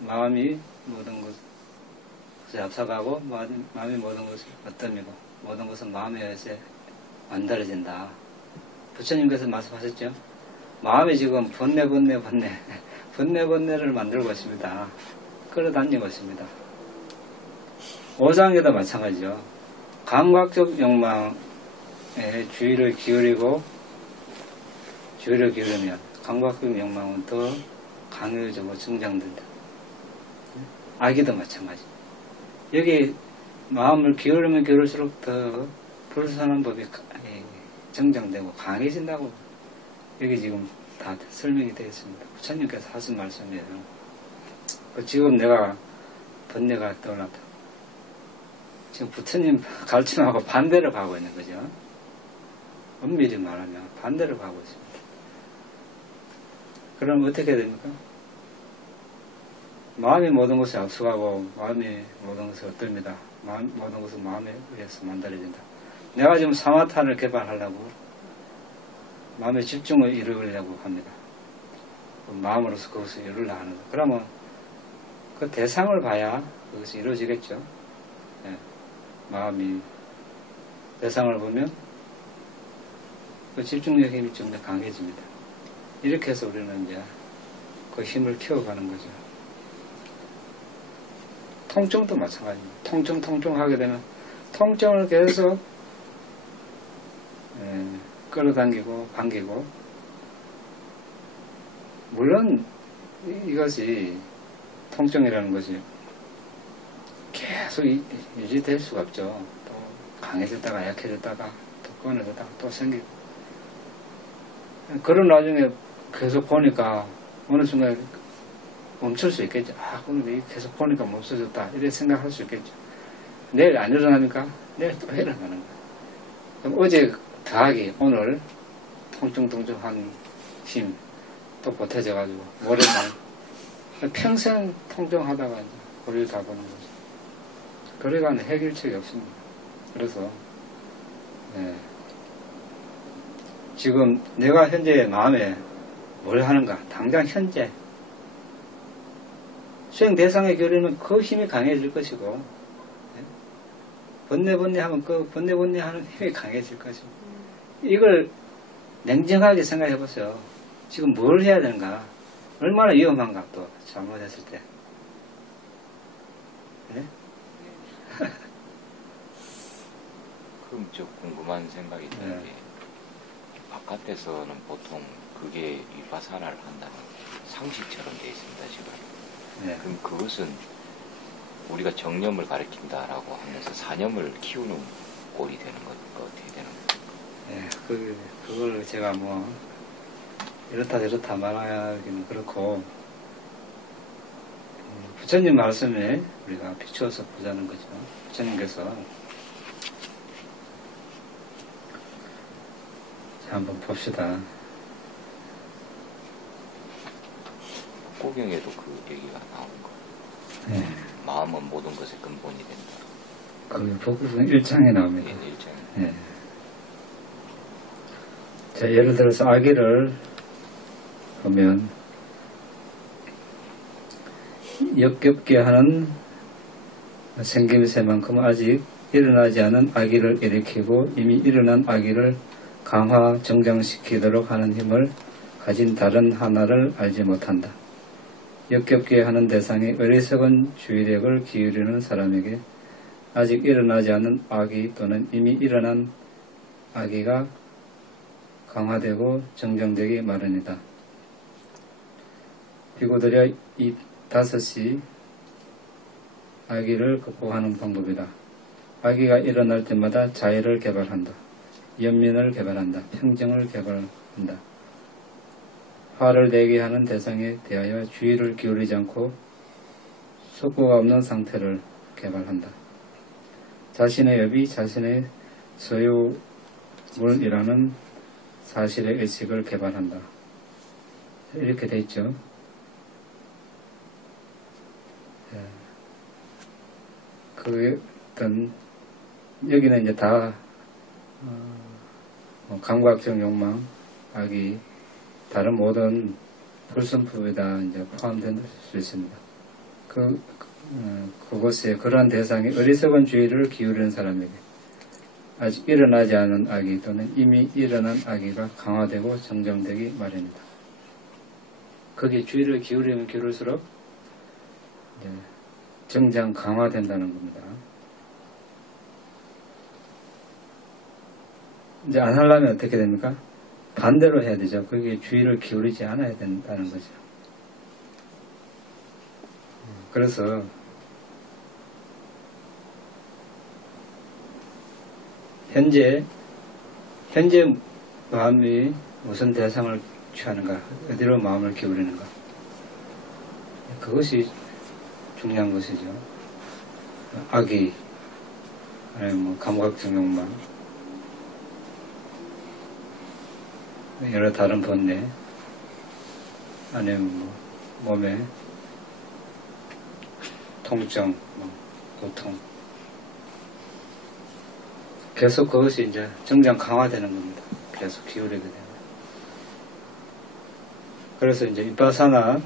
마음이 모든 것을 앞서가고, 마음이 모든 것을 어떠미고, 모든 것은 마음에 의해서 만들어진다. 부처님께서 말씀하셨죠? 마음이 지금 번뇌를 만들고 있습니다. 끌어당기고 있습니다. 오장에도 마찬가지죠. 감각적 욕망에 주의를 기울이면 감각적 욕망은 더 강요적으로 증장된다. 악의도 마찬가지. 여기 마음을 기울이면 기울일수록 더 불순한 법이 증장되고 강해진다고 여기 지금 다 설명이 되어 있습니다. 부처님께서 하신 말씀이에요. 지금 내가 번뇌가 떠올랐다. 지금 부처님 가르침하고 반대로 가고 있는 거죠. 엄밀히 말하면 반대로 가고 있습니다. 그럼 어떻게 됩니까? 마음이 모든 것을 압수하고 마음이 모든 것을 얻습니다. 모든 것은 마음에 의해서 만들어진다. 내가 지금 사마타를 개발하려고 마음의 집중을 이루려고 합니다. 마음으로서 그것을 이루려 하는 것. 그러면 그 대상을 봐야 그것이 이루어지겠죠. 예. 마음이 대상을 보면 그 집중력 힘이 좀 더 강해집니다. 이렇게 해서 우리는 이제 그 힘을 키워가는 거죠. 통증도 마찬가지입니다. 통증하게 되면 통증을 계속 끌어당기고 반기고, 물론 이것이 통증이라는 것이 계속 유지될 수가 없죠. 또 강해졌다가 약해졌다가 또 끊어졌다가 또 생기고, 그런 나중에 계속 보니까 어느 순간 멈출 수 있겠죠. 근데 계속 보니까 멈춰졌다 이렇게 생각할 수 있겠죠. 내일 안 일어나니까 내일 또 일어나는 거야. 그럼 어제 더하기 오늘 통증한 힘 또 보태져가지고 모레날 평생 통증하다가 이제 고리를 다 보는 거죠. 그래가는 해결책이 없습니다. 그래서 지금 내가 현재 마음에 뭘 하는가, 당장 현재 수행 대상에 기울이면 그 힘이 강해질 것이고, 번뇌 하면 그 번뇌 하는 힘이 강해질 것이고, 이걸 냉정하게 생각해 보세요. 지금 뭘 해야 되는가, 얼마나 위험한가, 또 잘못했을 때. 네? 그럼 저 궁금한 생각이 드는 게, 바깥에서는 보통 그게 위파사나를 한다는 상식처럼 되어 있습니다, 지금. 네. 그럼 그것은 우리가 정념을 가리킨다라고 하면서 사념을 키우는 꼴이 되는 거니까 어떻게 되는 거예요? 네, 그걸 제가 뭐 이렇다 저렇다 말하기는 그렇고, 부처님 말씀에 우리가 비추어서 보자는 거죠. 부처님께서 자, 한번 봅시다. 고경에도 그 얘기가 나온 거예요. 네. 마음은 모든 것의 근본이 된다. 그 복구성 1장에 나옵니다. 예, 일장. 네. 자, 예를 들어서 아기를 보면 역겹게 하는 생김새만큼 아직 일어나지 않은 아기를 일으키고 이미 일어난 아기를 강화 정장시키도록 하는 힘을 가진 다른 하나를 알지 못한다. 역겹게 하는 대상에 어리석은 주의력을 기울이는 사람에게 아직 일어나지 않은 아기 또는 이미 일어난 아기가 강화되고 정정되기 마련이다. 비고들여 이 다섯이 아기를 극복하는 방법이다. 아기가 일어날 때마다 자애를 개발한다. 연민을 개발한다. 평정을 개발한다. 화를 내게 하는 대상에 대하여 주의를 기울이지 않고 속구가 없는 상태를 개발한다. 자신의 업이 자신의 소유물이라는 사실의 의식을 개발한다. 이렇게 돼 있죠. 그 어떤 여기는 이제 다 감각적 욕망, 악이 다른 모든 불순품이 다 이제 포함될 수 있습니다. 그곳에 그러한 대상이 어리석은 주의를 기울이는 사람에게 아직 일어나지 않은 악이 또는 이미 일어난 악이가 강화되고 정정되기 마련이다. 거기에 주의를 기울이면 기울일수록 정장 강화된다는 겁니다. 이제 안 하려면 어떻게 됩니까? 반대로 해야 되죠. 거기에 주의를 기울이지 않아야 된다는 거죠. 그래서 현재 마음이 무슨 대상을 취하는가, 어디로 마음을 기울이는가, 그것이 중요한 것이죠. 악의, 아니면 뭐 감각적 욕망, 여러 다른 번뇌, 아니면 뭐 몸에 통증, 뭐 고통, 계속 그것이 이제 정장 강화되는 겁니다. 계속 기울이게 되면. 그래서 이제 윗바사나를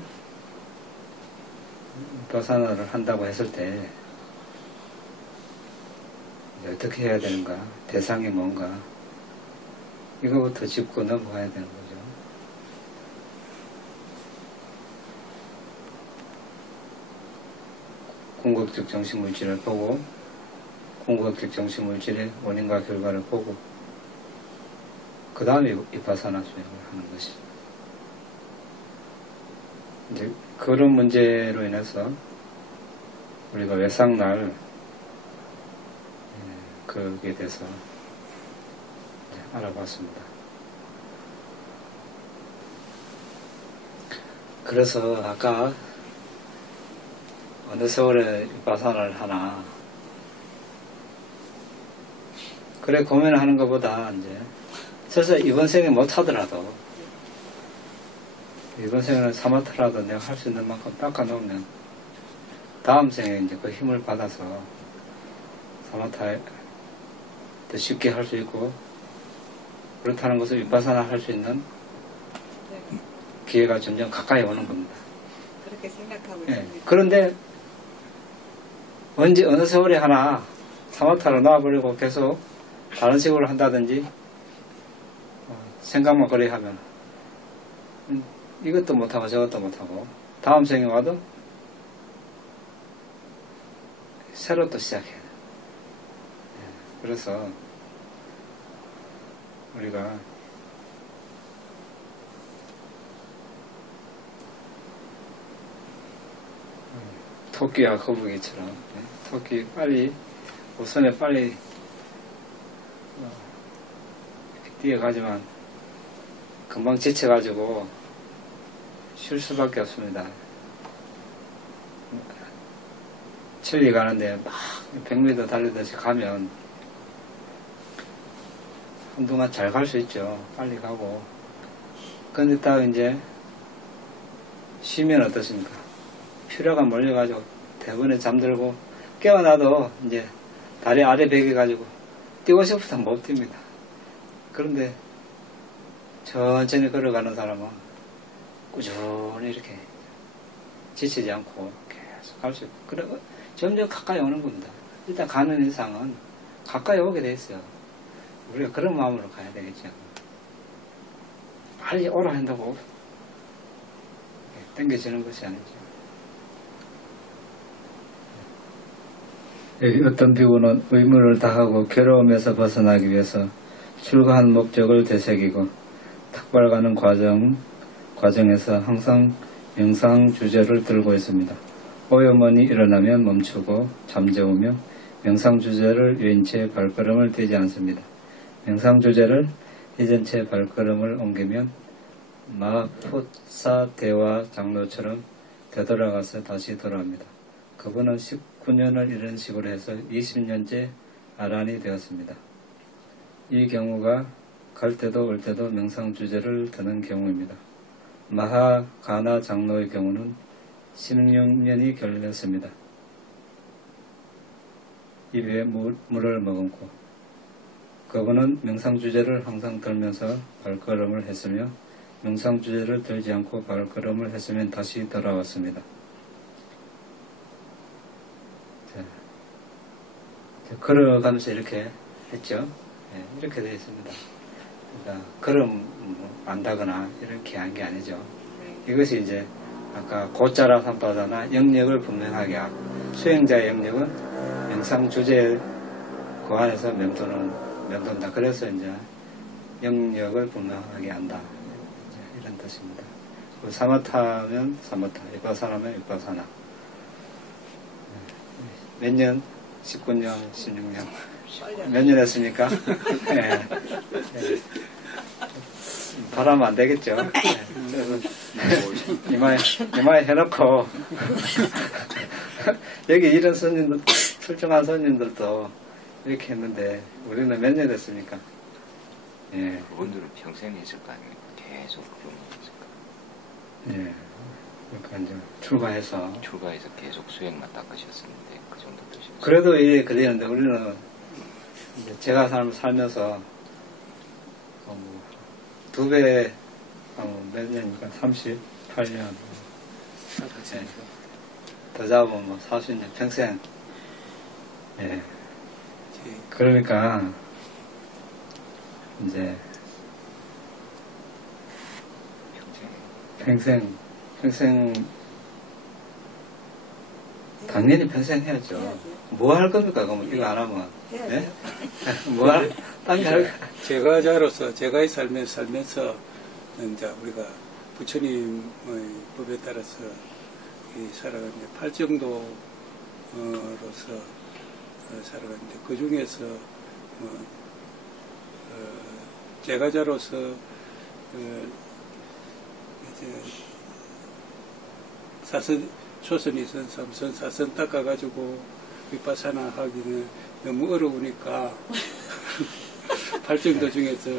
한다고 했을 때 어떻게 해야 되는가, 대상이 뭔가, 이거부터 짚고 넘어가야 되는 거죠. 궁극적 정신물질을 보고, 궁극적 정신물질의 원인과 결과를 보고, 그 다음에 윗바사나 수행을 하는 것이죠. 이제 그런 문제로 인해서 우리가 외상날 거기에 대해서 알아봤습니다. 그래서 아까 어느 세월에 윗바사나를 하나, 그래 고민을 하는 것보다 이제 설사 이번 생에 못 하더라도 이번 생에는 사마타라도 내가 할 수 있는 만큼 닦아놓으면 다음 생에 이제 그 힘을 받아서 사마타 더 쉽게 할 수 있고, 그렇다는 것을 윗바사나 할 수 있는 기회가 점점 가까이 오는 겁니다. 그렇게 생각하고 예. 있습니다. 그런데 언제 어느 세월에 하나 사마타를 놔버리고 계속 다른 식으로 한다든지 생각만 그래 하면 이것도 못하고 저것도 못하고 다음 생에 와도 새로 또 시작해야 돼요. 그래서 우리가 토끼와 거북이처럼 토끼 빨리 우선에 빨리 뛰어가지만 금방 지쳐가지고 쉴 수밖에 없습니다. 천리 가는데 막 100m 달리듯이 가면 한동안 잘 갈 수 있죠. 빨리 가고. 근데 딱 이제 쉬면 어떻습니까? 피로가 몰려가지고 대부분에 잠들고 깨어나도 이제 다리 아래 베겨가지고 뛰고 싶어도 못 뜁니다. 그런데 천천히 걸어가는 사람은 꾸준히 이렇게 지치지 않고 계속 갈 수 있고, 그래 점점 가까이 오는 겁니다. 일단 가는 이상은 가까이 오게 돼 있어요. 우리가 그런 마음으로 가야 되겠죠. 빨리 오라 한다고 땡겨지는 것이 아니죠. 어떤 비구는 의무를 다하고 괴로움에서 벗어나기 위해서 출가한 목적을 되새기고 탁발가는 과정에서 항상 명상 주제를 들고 있습니다. 오염원이 일어나면 멈추고 잠재우며 명상 주제를 외인 채 발걸음을 떼지 않습니다. 명상 주제를 잊은 채 발걸음을 옮기면 마풋사 대화 장로처럼 되돌아가서 다시 돌아옵니다. 그분은 19년을 이런 식으로 해서 20년째 아란이 되었습니다. 이 경우가 갈 때도 올 때도 명상 주제를 드는 경우입니다. 마하가나 장로의 경우는 16년이 걸렸습니다. 입에 물을 머금고 그분은 명상 주제를 항상 들면서 발걸음을 했으며 명상 주제를 들지 않고 발걸음을 했으면 다시 돌아왔습니다. 걸어가면서 이렇게 했죠. 네, 이렇게 되어 있습니다. 그러니까 걸음 안다거나 이렇게 한 게 아니죠. 이것이 이제 아까 고자라 삼바다나 영역을 분명하게 하고, 수행자의 영역은 명상 주제 그 안에서 맴돈다. 그래서 이제 영역을 분명하게 한다. 이런 뜻입니다. 사마타면 사마타, 위파사나면 위파사나. 몇 년? 19년, 16년. 몇 년 했습니까? 네. 네. 바라면 안 되겠죠. 네. 그래서 이마에 해놓고 여기 이런 손님들, 출중한 손님들도 이렇게 했는데 우리는 몇 년 됐습니까? 예. 그분들은 평생 했을 거 아닙니까? 계속 근무했을 거. 예. 그러니까 이제 출가해서 출가해서 계속 수행만 닦으셨었는데 그 정도 되셨어요. 그래도 일이 걸리는데 우리는 이제 제가 살면서 두 배, 몇 년이니까 38년. 예. 더 잡으면 뭐 40년, 평생. 예. 그러니까, 이제, 평생, 당연히 평생 해야죠. 뭐 할 겁니까? 그럼 이거 안 하면. 예? 딴 게 할, 제가의 삶에 살면서, 이제 우리가 부처님의 법에 따라서 살아가는데, 팔정도로서 살아가는데, 그 중에서, 제가자로서, 이제, 초선이선, 삼선, 사선 닦아가지고, 위파사나 하기는 너무 어려우니까, 팔정도 중에서,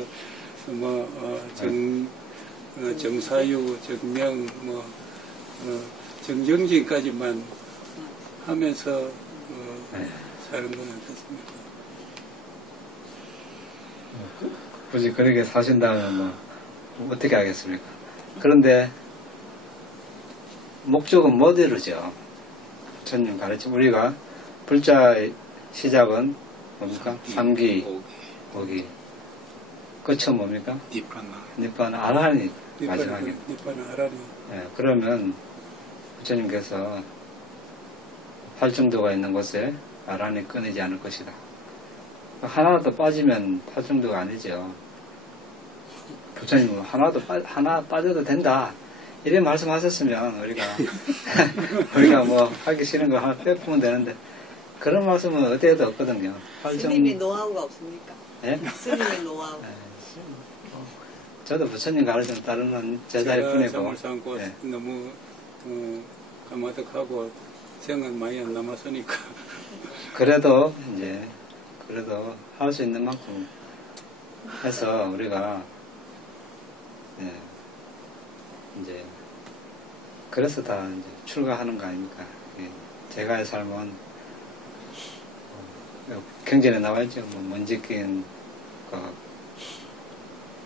정사유, 정명, 정정진까지만 하면서, 사는 건 어떻습니까? 굳이 그렇게 사신다면 뭐, 어떻게 하겠습니까? 그런데, 목적은 못 이루죠. 부처님 가르침. 우리가, 불자의 시작은 뭡니까? 삼기, 오기. 끝은 뭡니까? 니판 아라니 마지막에. 니판 아라니. 예, 그러면 부처님께서 팔중도가 있는 곳에 아라니 끊이지 않을 것이다. 하나도 빠지면 팔중도가 아니죠. 부처님은 하나 빠져도 된다. 이래 말씀하셨으면 우리가 뭐 하기 싫은 거 하나 빼보면 되는데 그런 말씀은 어디에도 없거든요. 스님이 노하우가 없습니까? 예? 스님의 노하우. 저도 부처님 가르쳐 따르는 제자일 뿐이고. 잠을 삼고 예. 너무 가마득하고 생은 많이 안 남았으니까. 그래도 할 수 있는 만큼 해서 우리가 예, 이제 그래서 다 이제 출가하는 거 아닙니까? 예, 제가의 삶은 경전에 나와있죠. 먼지 낀 거.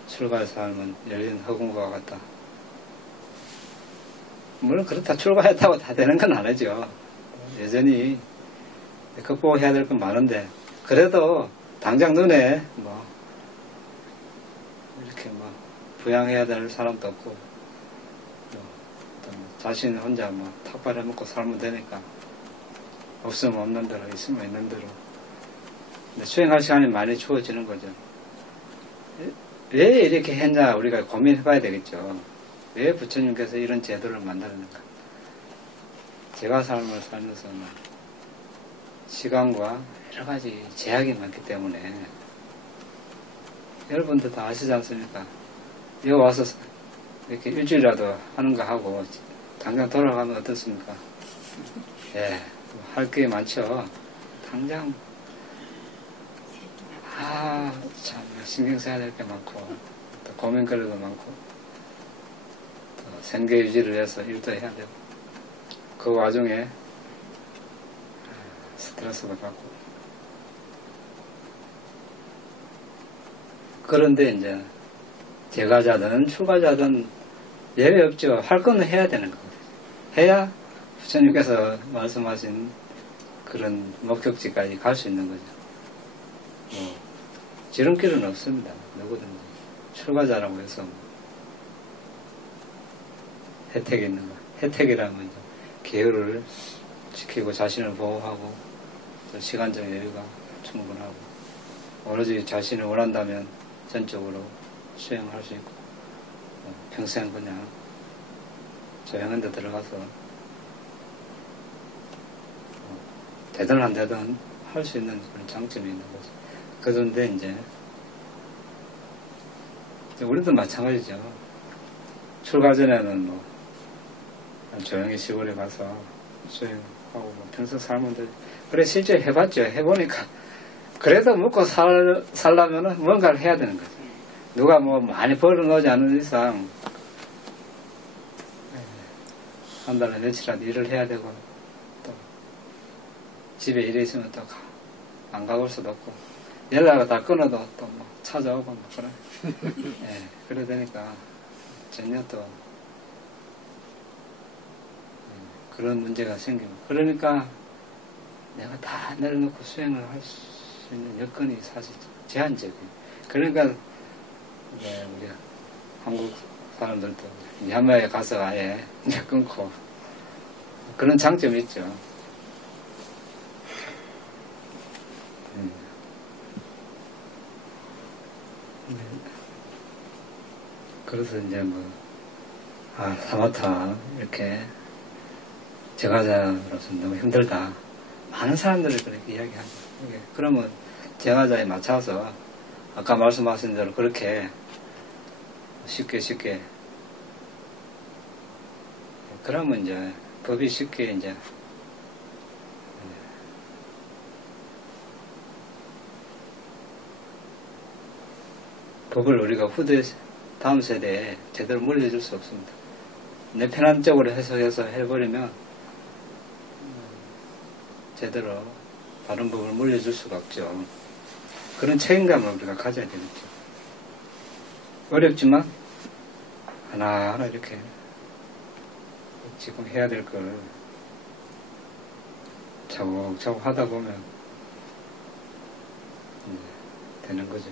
출가의 삶은 열린 허공과 같다. 물론 그렇다 출가했다고 다 되는 건 아니죠. 여전히 극복해야 될 건 많은데 그래도 당장 눈에 이렇게 부양해야 될 사람도 없고 자신 혼자 탁발해 먹고 살면 되니까 없으면 없는 대로 있으면 있는 대로 수행할 시간이 많이 주어지는 거죠. 왜 이렇게 했냐 우리가 고민해 봐야 되겠죠. 왜 부처님께서 이런 제도를 만들었는가. 제가 삶을 살면서는 시간과 여러 가지 제약이 많기 때문에 여러분들 다 아시지 않습니까? 여기 와서 이렇게 일주일이라도 하는 거 하고 당장 돌아가면 어떻습니까? 예, 할 게 많죠. 당장 참 신경 써야 될 게 많고 또 고민거리도 많고 또 생계 유지를 위해서 일도 해야 되고 그 와중에 스트레스도 받고 그런데 이제 제가자든 출가자든 예외 없죠. 할 거는 해야 되는 거거든요. 해야 부처님께서 말씀하신 그런 목적지까지 갈 수 있는 거죠. 지름길은 없습니다. 누구든지. 출가자라고 해서 혜택이 있는 거. 혜택이라면 계율을 지키고 자신을 보호하고 또 시간적 여유가 충분하고 오로지 자신을 원한다면 전적으로 수행할 수 있고, 평생 그냥 조용한 데 들어가서 되든 안 되든 할 수 있는 그런 장점이 있는 거죠. 그런데 이제 우리도 마찬가지죠. 출가 전에는 뭐 조용히 시골에 가서 수행하고 뭐 평생 살면 되지. 그래 실제 해봤죠. 해보니까 그래도 먹고 살려면은 뭔가를 해야 되는 거죠. 누가 뭐 많이 벌어놓지 않은 이상 한 달에 며칠이라도 일을 해야 되고, 또 집에 일이 있으면 또 안 가볼 수도 없고, 연락을 다 끊어도 또 뭐 찾아오고 뭐 그래. 예, 그래 되니까 전혀 또 그런 문제가 생기고, 그러니까 내가 다 내려놓고 수행을 할 수 있는 여건이 사실 제한적이에요. 그러니까 우리 한국 사람들도 미얀마에 가서 아예 이제 끊고, 그런 장점이 있죠. 그래서 이제 사마타 이렇게 제가자로서 너무 힘들다. 많은 사람들이 그렇게 이야기하죠. 그러면 제가자에 맞춰서 아까 말씀하신 대로 그렇게 쉽게 그러면 이제 법이 쉽게 이제 법을 우리가 다음 세대에 제대로 물려줄 수 없습니다. 내 편한 쪽으로 해석해서 해버리면 제대로 바른 법을 물려줄 수가 없죠. 그런 책임감을 우리가 가져야 되겠죠. 어렵지만 하나하나 이렇게 지금 해야 될 걸 차곡차곡 하다 보면 되는 거죠.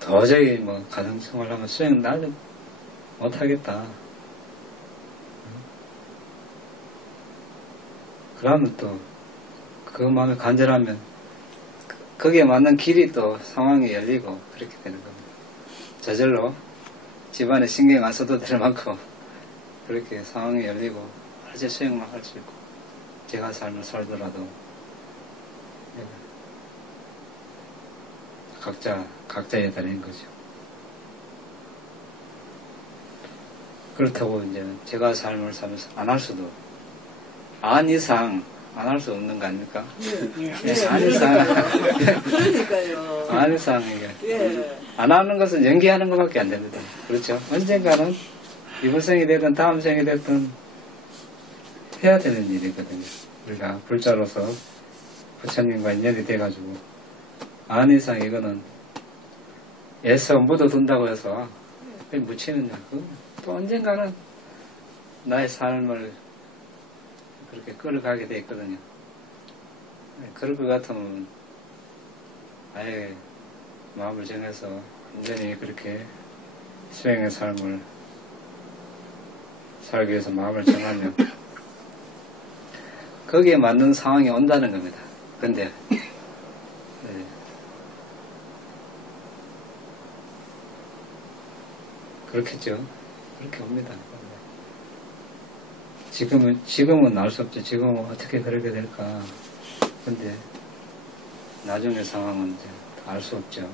도저히 뭐 가정생활 하면 수행 나는 못하겠다. 그러면 또 그 마음에 간절하면 거기에 맞는 길이 또 상황이 열리고 그렇게 되는 겁니다. 저절로 집안에 신경 안 써도 될 만큼 그렇게 상황이 열리고 어제 수행만 할 수 있고, 제가 삶을 살더라도 각자에 다른 거죠. 그렇다고 이제 제가 삶을 살면서 안 할 수도, 안 이상 안 할 수 없는 거 아닙니까? 네. 안 이상. 그러니까요. 안 이상 이게. 예. 안 하는 것은 연기하는 것밖에 안 됩니다. 그렇죠? 언젠가는 이번 생이 되든 다음 생이 되든 해야 되는 일이거든요. 우리가 불자로서 부처님과 인연이 돼가지고 안 이상 이거는 애써 묻어둔다고 해서 묻히느냐. 또 언젠가는 나의 삶을 그렇게 끌어가게 돼 있거든요. 그럴 것 같으면 아예 마음을 정해서 완전히 그렇게 수행의 삶을 살기 위해서 마음을 정하면 거기에 맞는 상황이 온다는 겁니다. 근데 그렇겠죠. 그렇게 옵니다. 지금은 알 수 없죠. 지금은 어떻게 그러게 될까. 근데 나중에 상황은 이제 알 수 없죠.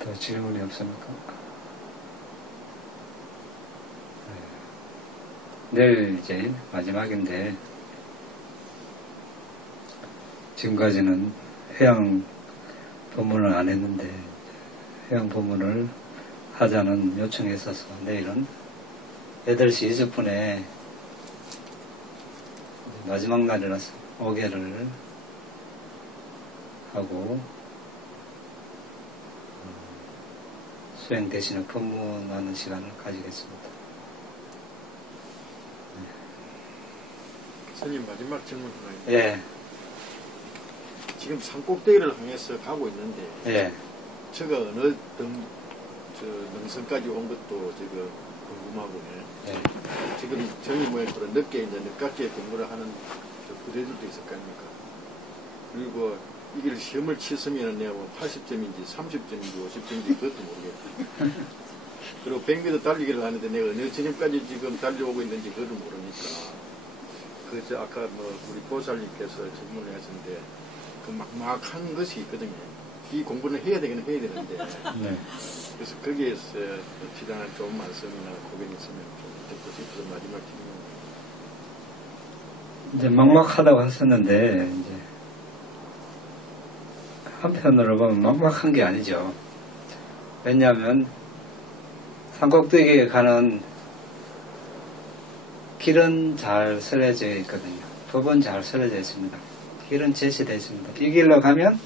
더 질문이 없습니까? 내일 이제 마지막인데, 지금까지는 해양 법문을 안 했는데 해양 법문을 하자는 요청이 있어서 내일은 8시 20분에 마지막 날이라서 5개를 하고 수행 대신에 법문하는 시간을 가지겠습니다. 선생님 마지막 질문 하나요? 예. 지금 산꼭대기를 향해서 가고 있는데 예. 저거 어느 능선까지 온 것도 지금 궁금하고 예. 지금 정리 모양처럼 늦게 이제 늦깎이 공부를 하는 저 부대들도 있을 거 아닙니까? 그리고 이걸 시험을 치으면 내가 뭐 80점인지 30점인지 50점인지 그것도 모르겠다. 그리고 100m 달리기를 하는데 내가 어느 지점까지 지금 달려오고 있는지 그것도 모르니까. 그저 아까 뭐 우리 보살님께서 질문을 하셨는데 그 막막한 것이 있거든요. 이 공부는 해야 되긴 해야 되는데. 네. 그래서 거기에서 지당한 좋은 말씀이나 고백이 있으면 좀 듣고 싶어서 마지막 질문. 이제 막막하다고 하셨는데, 이제, 한편으로 보면 막막한 게 아니죠. 왜냐하면, 산꼭대기에 가는 길은 잘 설해져 있거든요. 법은 잘 설해져 있습니다. 길은 제시되어 있습니다. 이 길로 가면,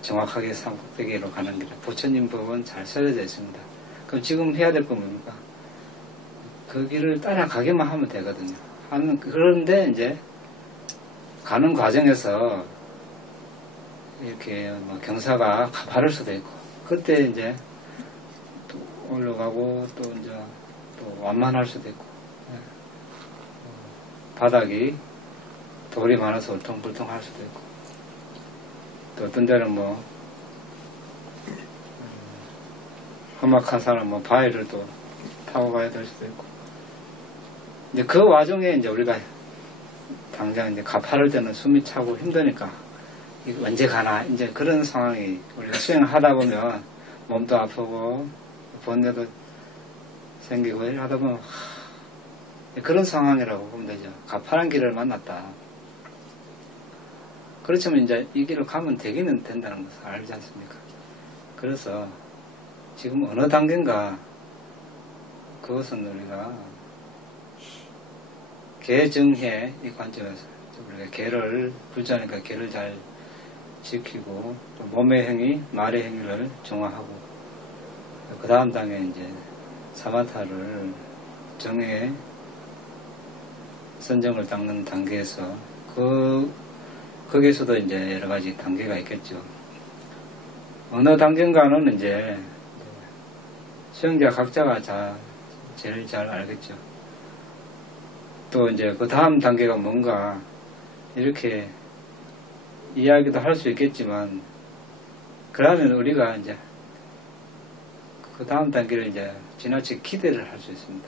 정확하게 산꼭대기로 가는 길, 부처님 법은 잘 설해져 있습니다. 그럼 지금 해야 될 건 뭡니까? 그 길을 따라가기만 하면 되거든요. 그런데 이제 가는 과정에서 이렇게 뭐 경사가 가파를 수도 있고, 그때 이제 또 올라가고 또 이제 또 완만할 수도 있고, 바닥이 돌이 많아서 울퉁불퉁할 수도 있고, 또 어떤 데는 뭐 험악한 사람 뭐 바위를 또 타고 가야 될 수도 있고, 이제 그 와중에 이제 우리가 당장 이제 가파를 때는 숨이 차고 힘드니까 이거 언제 가나 이제 그런 상황이 우리가 수행을 하다 보면 몸도 아프고 번뇌도 생기고 하다 보면 그런 상황이라고 보면 되죠. 가파른 길을 만났다. 그렇지만 이제 이 길을 가면 되기는 된다는 것을 알지 않습니까? 그래서 지금 어느 단계인가 그것은 우리가 개정해 이 관점에서 우리가 개를 불자니까 개를 잘 지키고 또 몸의 행위, 말의 행위를 정화하고 그 다음 단계 이제 사마타를 정해 선정을 닦는 단계에서 거기에서도 이제 여러 가지 단계가 있겠죠. 어느 단계인가는 이제 수행자 각자가 제일 잘 알겠죠. 또 이제 그 다음 단계가 뭔가 이렇게 이야기도 할 수 있겠지만, 그러면 우리가 이제 그 다음 단계를 이제 지나치게 기대를 할 수 있습니다.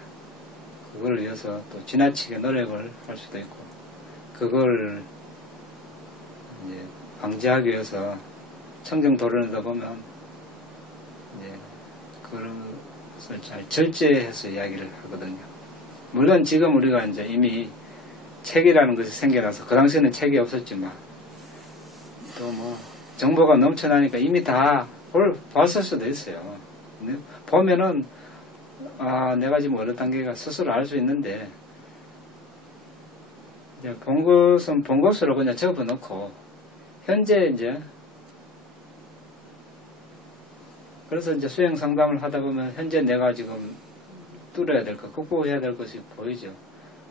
그걸 위해서 또 지나치게 노력을 할 수도 있고, 그걸 이제 방지하기 위해서 청정 도론에다 보면 이제 그것을 잘 절제해서 이야기를 하거든요. 물론 지금 우리가 이제 이미 책이라는 것이 생겨나서 그 당시에는 책이 없었지만 또 뭐 정보가 넘쳐나니까 이미 다 봤을 수도 있어요. 보면은 내가 지금 어느 단계가 스스로 알 수 있는데 이제 본 것은 본 것으로 그냥 접어놓고 현재 이제 그래서 이제 수행 상담을 하다 보면 현재 내가 지금 뚫어야 될 것, 극복해야 될 것이 보이죠.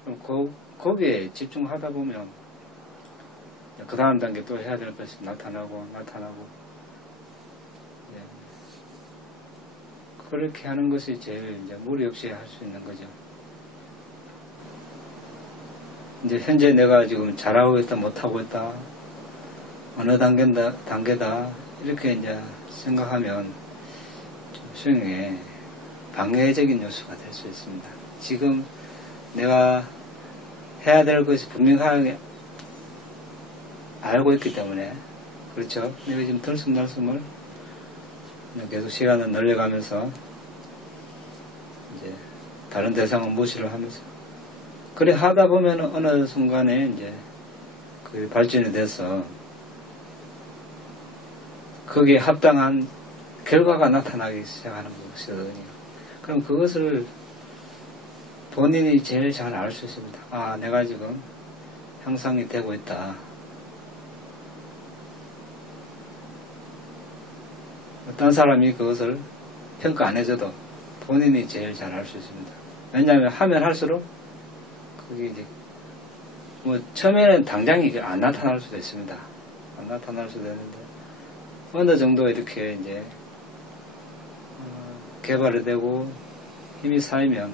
그럼 거기에 집중하다 보면 그 다음 단계 또 해야 될 것이 나타나고 예. 그렇게 하는 것이 제일 이제 무리 없이 할 수 있는 거죠. 이제 현재 내가 지금 잘하고 있다 못하고 있다 어느 단계다 이렇게 이제 생각하면 좀 수행에 방해적인 요소가 될 수 있습니다. 지금 내가 해야 될 것이 분명하게 알고 있기 때문에, 그렇죠? 내가 지금 들숨날숨을 계속 시간을 늘려가면서 이제 다른 대상은 무시를 하면서 그래 하다 보면 어느 순간에 이제 그 발전이 돼서 거기에 합당한 결과가 나타나기 시작하는 것이거든요. 그럼 그것을 본인이 제일 잘 알 수 있습니다. 내가 지금 향상이 되고 있다. 어떤 사람이 그것을 평가 안 해줘도 본인이 제일 잘 알 수 있습니다. 왜냐하면 하면 할수록 그게 이제 뭐 처음에는 당장 이게 안 나타날 수도 있습니다. 안 나타날 수도 있는데 어느 정도 이렇게 이제 개발이 되고 힘이 쌓이면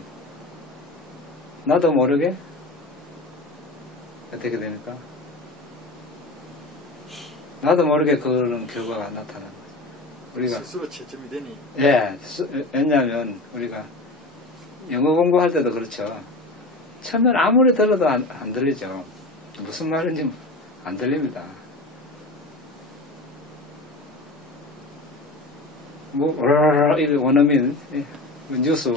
나도 모르게 어떻게 됩니까? 나도 모르게 그런 결과가 나타나는 거죠. 우리가 스스로 채점이 되니. 예, 왜냐하면 우리가 영어 공부할 때도 그렇죠. 처음엔 아무리 들어도 안 들리죠. 무슨 말인지 안 들립니다. 뭐 이렇게 원어민 뉴스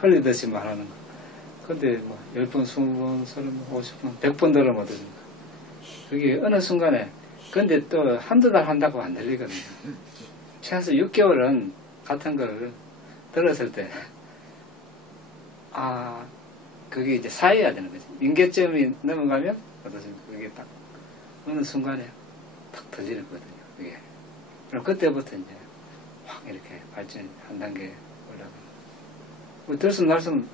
흘리듯이 말하는 거. 근데 뭐 10번, 20번, 30번, 50번, 100번 들으면 어떠십니까? 그게 어느 순간에 근데 또 한두 달 한다고 안 들리거든요. 최소 6개월은 같은 걸 들었을 때 그게 이제 쌓여야 되는 거지. 임계점이 넘어가면 어떠십니까? 그게 딱 어느 순간에 탁 터지거든요. 그게. 그럼 그때부터 이제 확 이렇게 발전이 한 단계 올라가는. 뭐 들숨날숨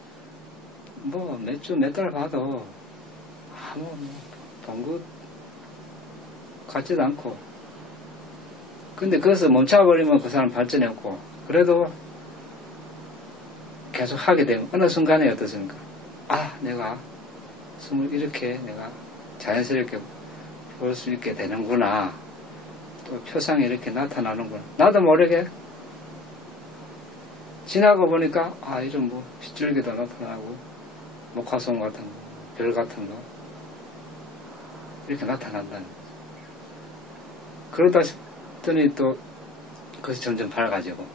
뭐 몇 주, 몇 달 가도 아무 본것 같지도 않고. 근데 거기서 멈춰버리면 그 사람 발전이 없고, 그래도 계속 하게 되면 어느 순간에 어떻습니까? 내가 숨을 이렇게 내가 자연스럽게 볼 수 있게 되는구나. 또 표상이 이렇게 나타나는구나. 나도 모르게 지나고 보니까 이런 뭐 빗줄기도 나타나고 목화송 같은 거, 별 같은 거 이렇게 나타난다는 거죠. 그러다 싶더니 또 그것이 점점 밝아지고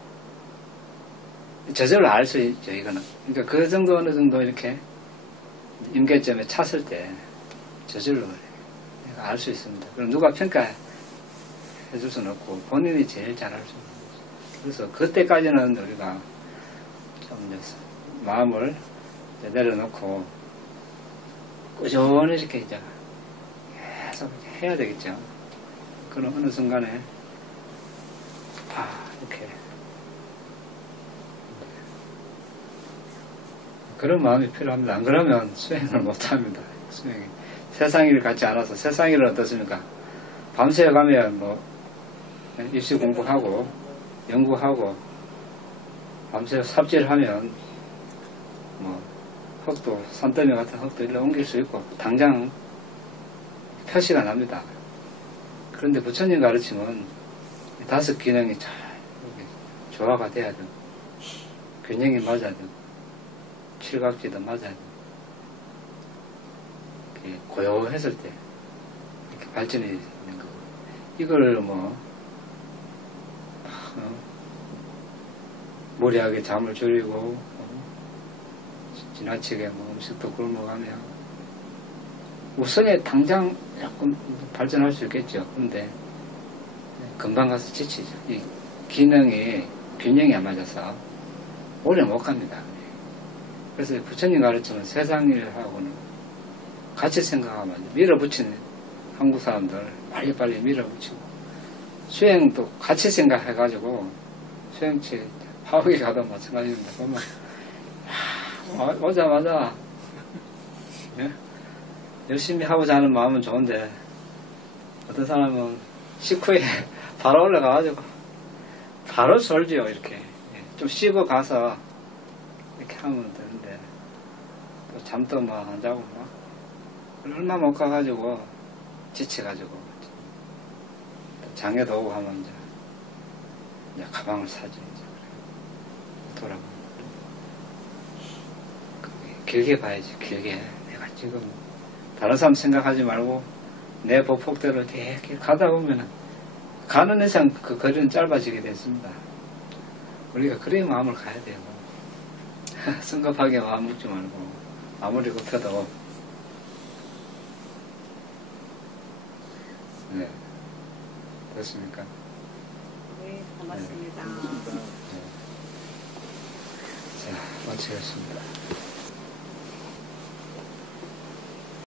저절로 알 수 있죠. 이거는 그러니까 그 정도 어느 정도 이렇게 임계점에 찼을 때 저절로 알 수 있습니다. 그럼 누가 평가해 줄 수는 없고 본인이 제일 잘 알 수 있는 거죠. 그래서 그때까지는 우리가 좀 마음을 내려놓고 꾸준히 이렇게 이제 계속 해야 되겠죠. 그럼 어느 순간에 이렇게 그런 마음이 필요합니다. 안 그러면 수행을 못합니다. 수행이 세상 일 같지 않아서 세상 일은 어떻습니까? 밤새 가면 뭐 입시 공부하고 연구하고 밤새 삽질하면 뭐 흙도 산더미 같은 흙도 일로 옮길 수 있고 당장 표시가 납니다. 그런데 부처님 가르침은 5 기능이 잘 조화가 돼야 되고 균형이 맞아야 되고 칠각지도 맞아야 되고 이렇게 고요했을 때 이렇게 발전이 있는 거고 이걸 뭐 무리하게 잠을 줄이고 지나치게 뭐 음식도 굶어가며 우선에 당장 조금 발전할 수 있겠죠. 그런데 금방 가서 지치죠. 이 기능이 균형이 안 맞아서 오래 못 갑니다. 그래서 부처님 가르치는 세상 일하고는 같이 생각하면 밀어붙이는 한국 사람들 빨리빨리 밀어붙이고 수행도 같이 생각해가지고 수행체 화학에 가도 마찬가지입니다. 보면 오자마자 열심히 하고자 하는 마음은 좋은데 어떤 사람은 식후에 바로 올라가가지고 바로 졸지요. 이렇게 좀 쉬고 가서 이렇게 하면 되는데 또 잠도 막 안 자고 막 얼마 못 가가지고 지쳐가지고 장애도 오고 하면 이제 가방을 사지 이제 돌아가고 길게 봐야지. 길게 내가 지금 다른 사람 생각하지 말고 내 보폭대로 이렇게 가다 보면은 가는 이상 그 거리는 짧아지게 됐습니다. 우리가 그런 마음을 가야 돼요. 성급하게 마음 먹지 말고 아무리 급해도 네 그렇습니까? 네, 고맙습니다. 자, 마치겠습니다.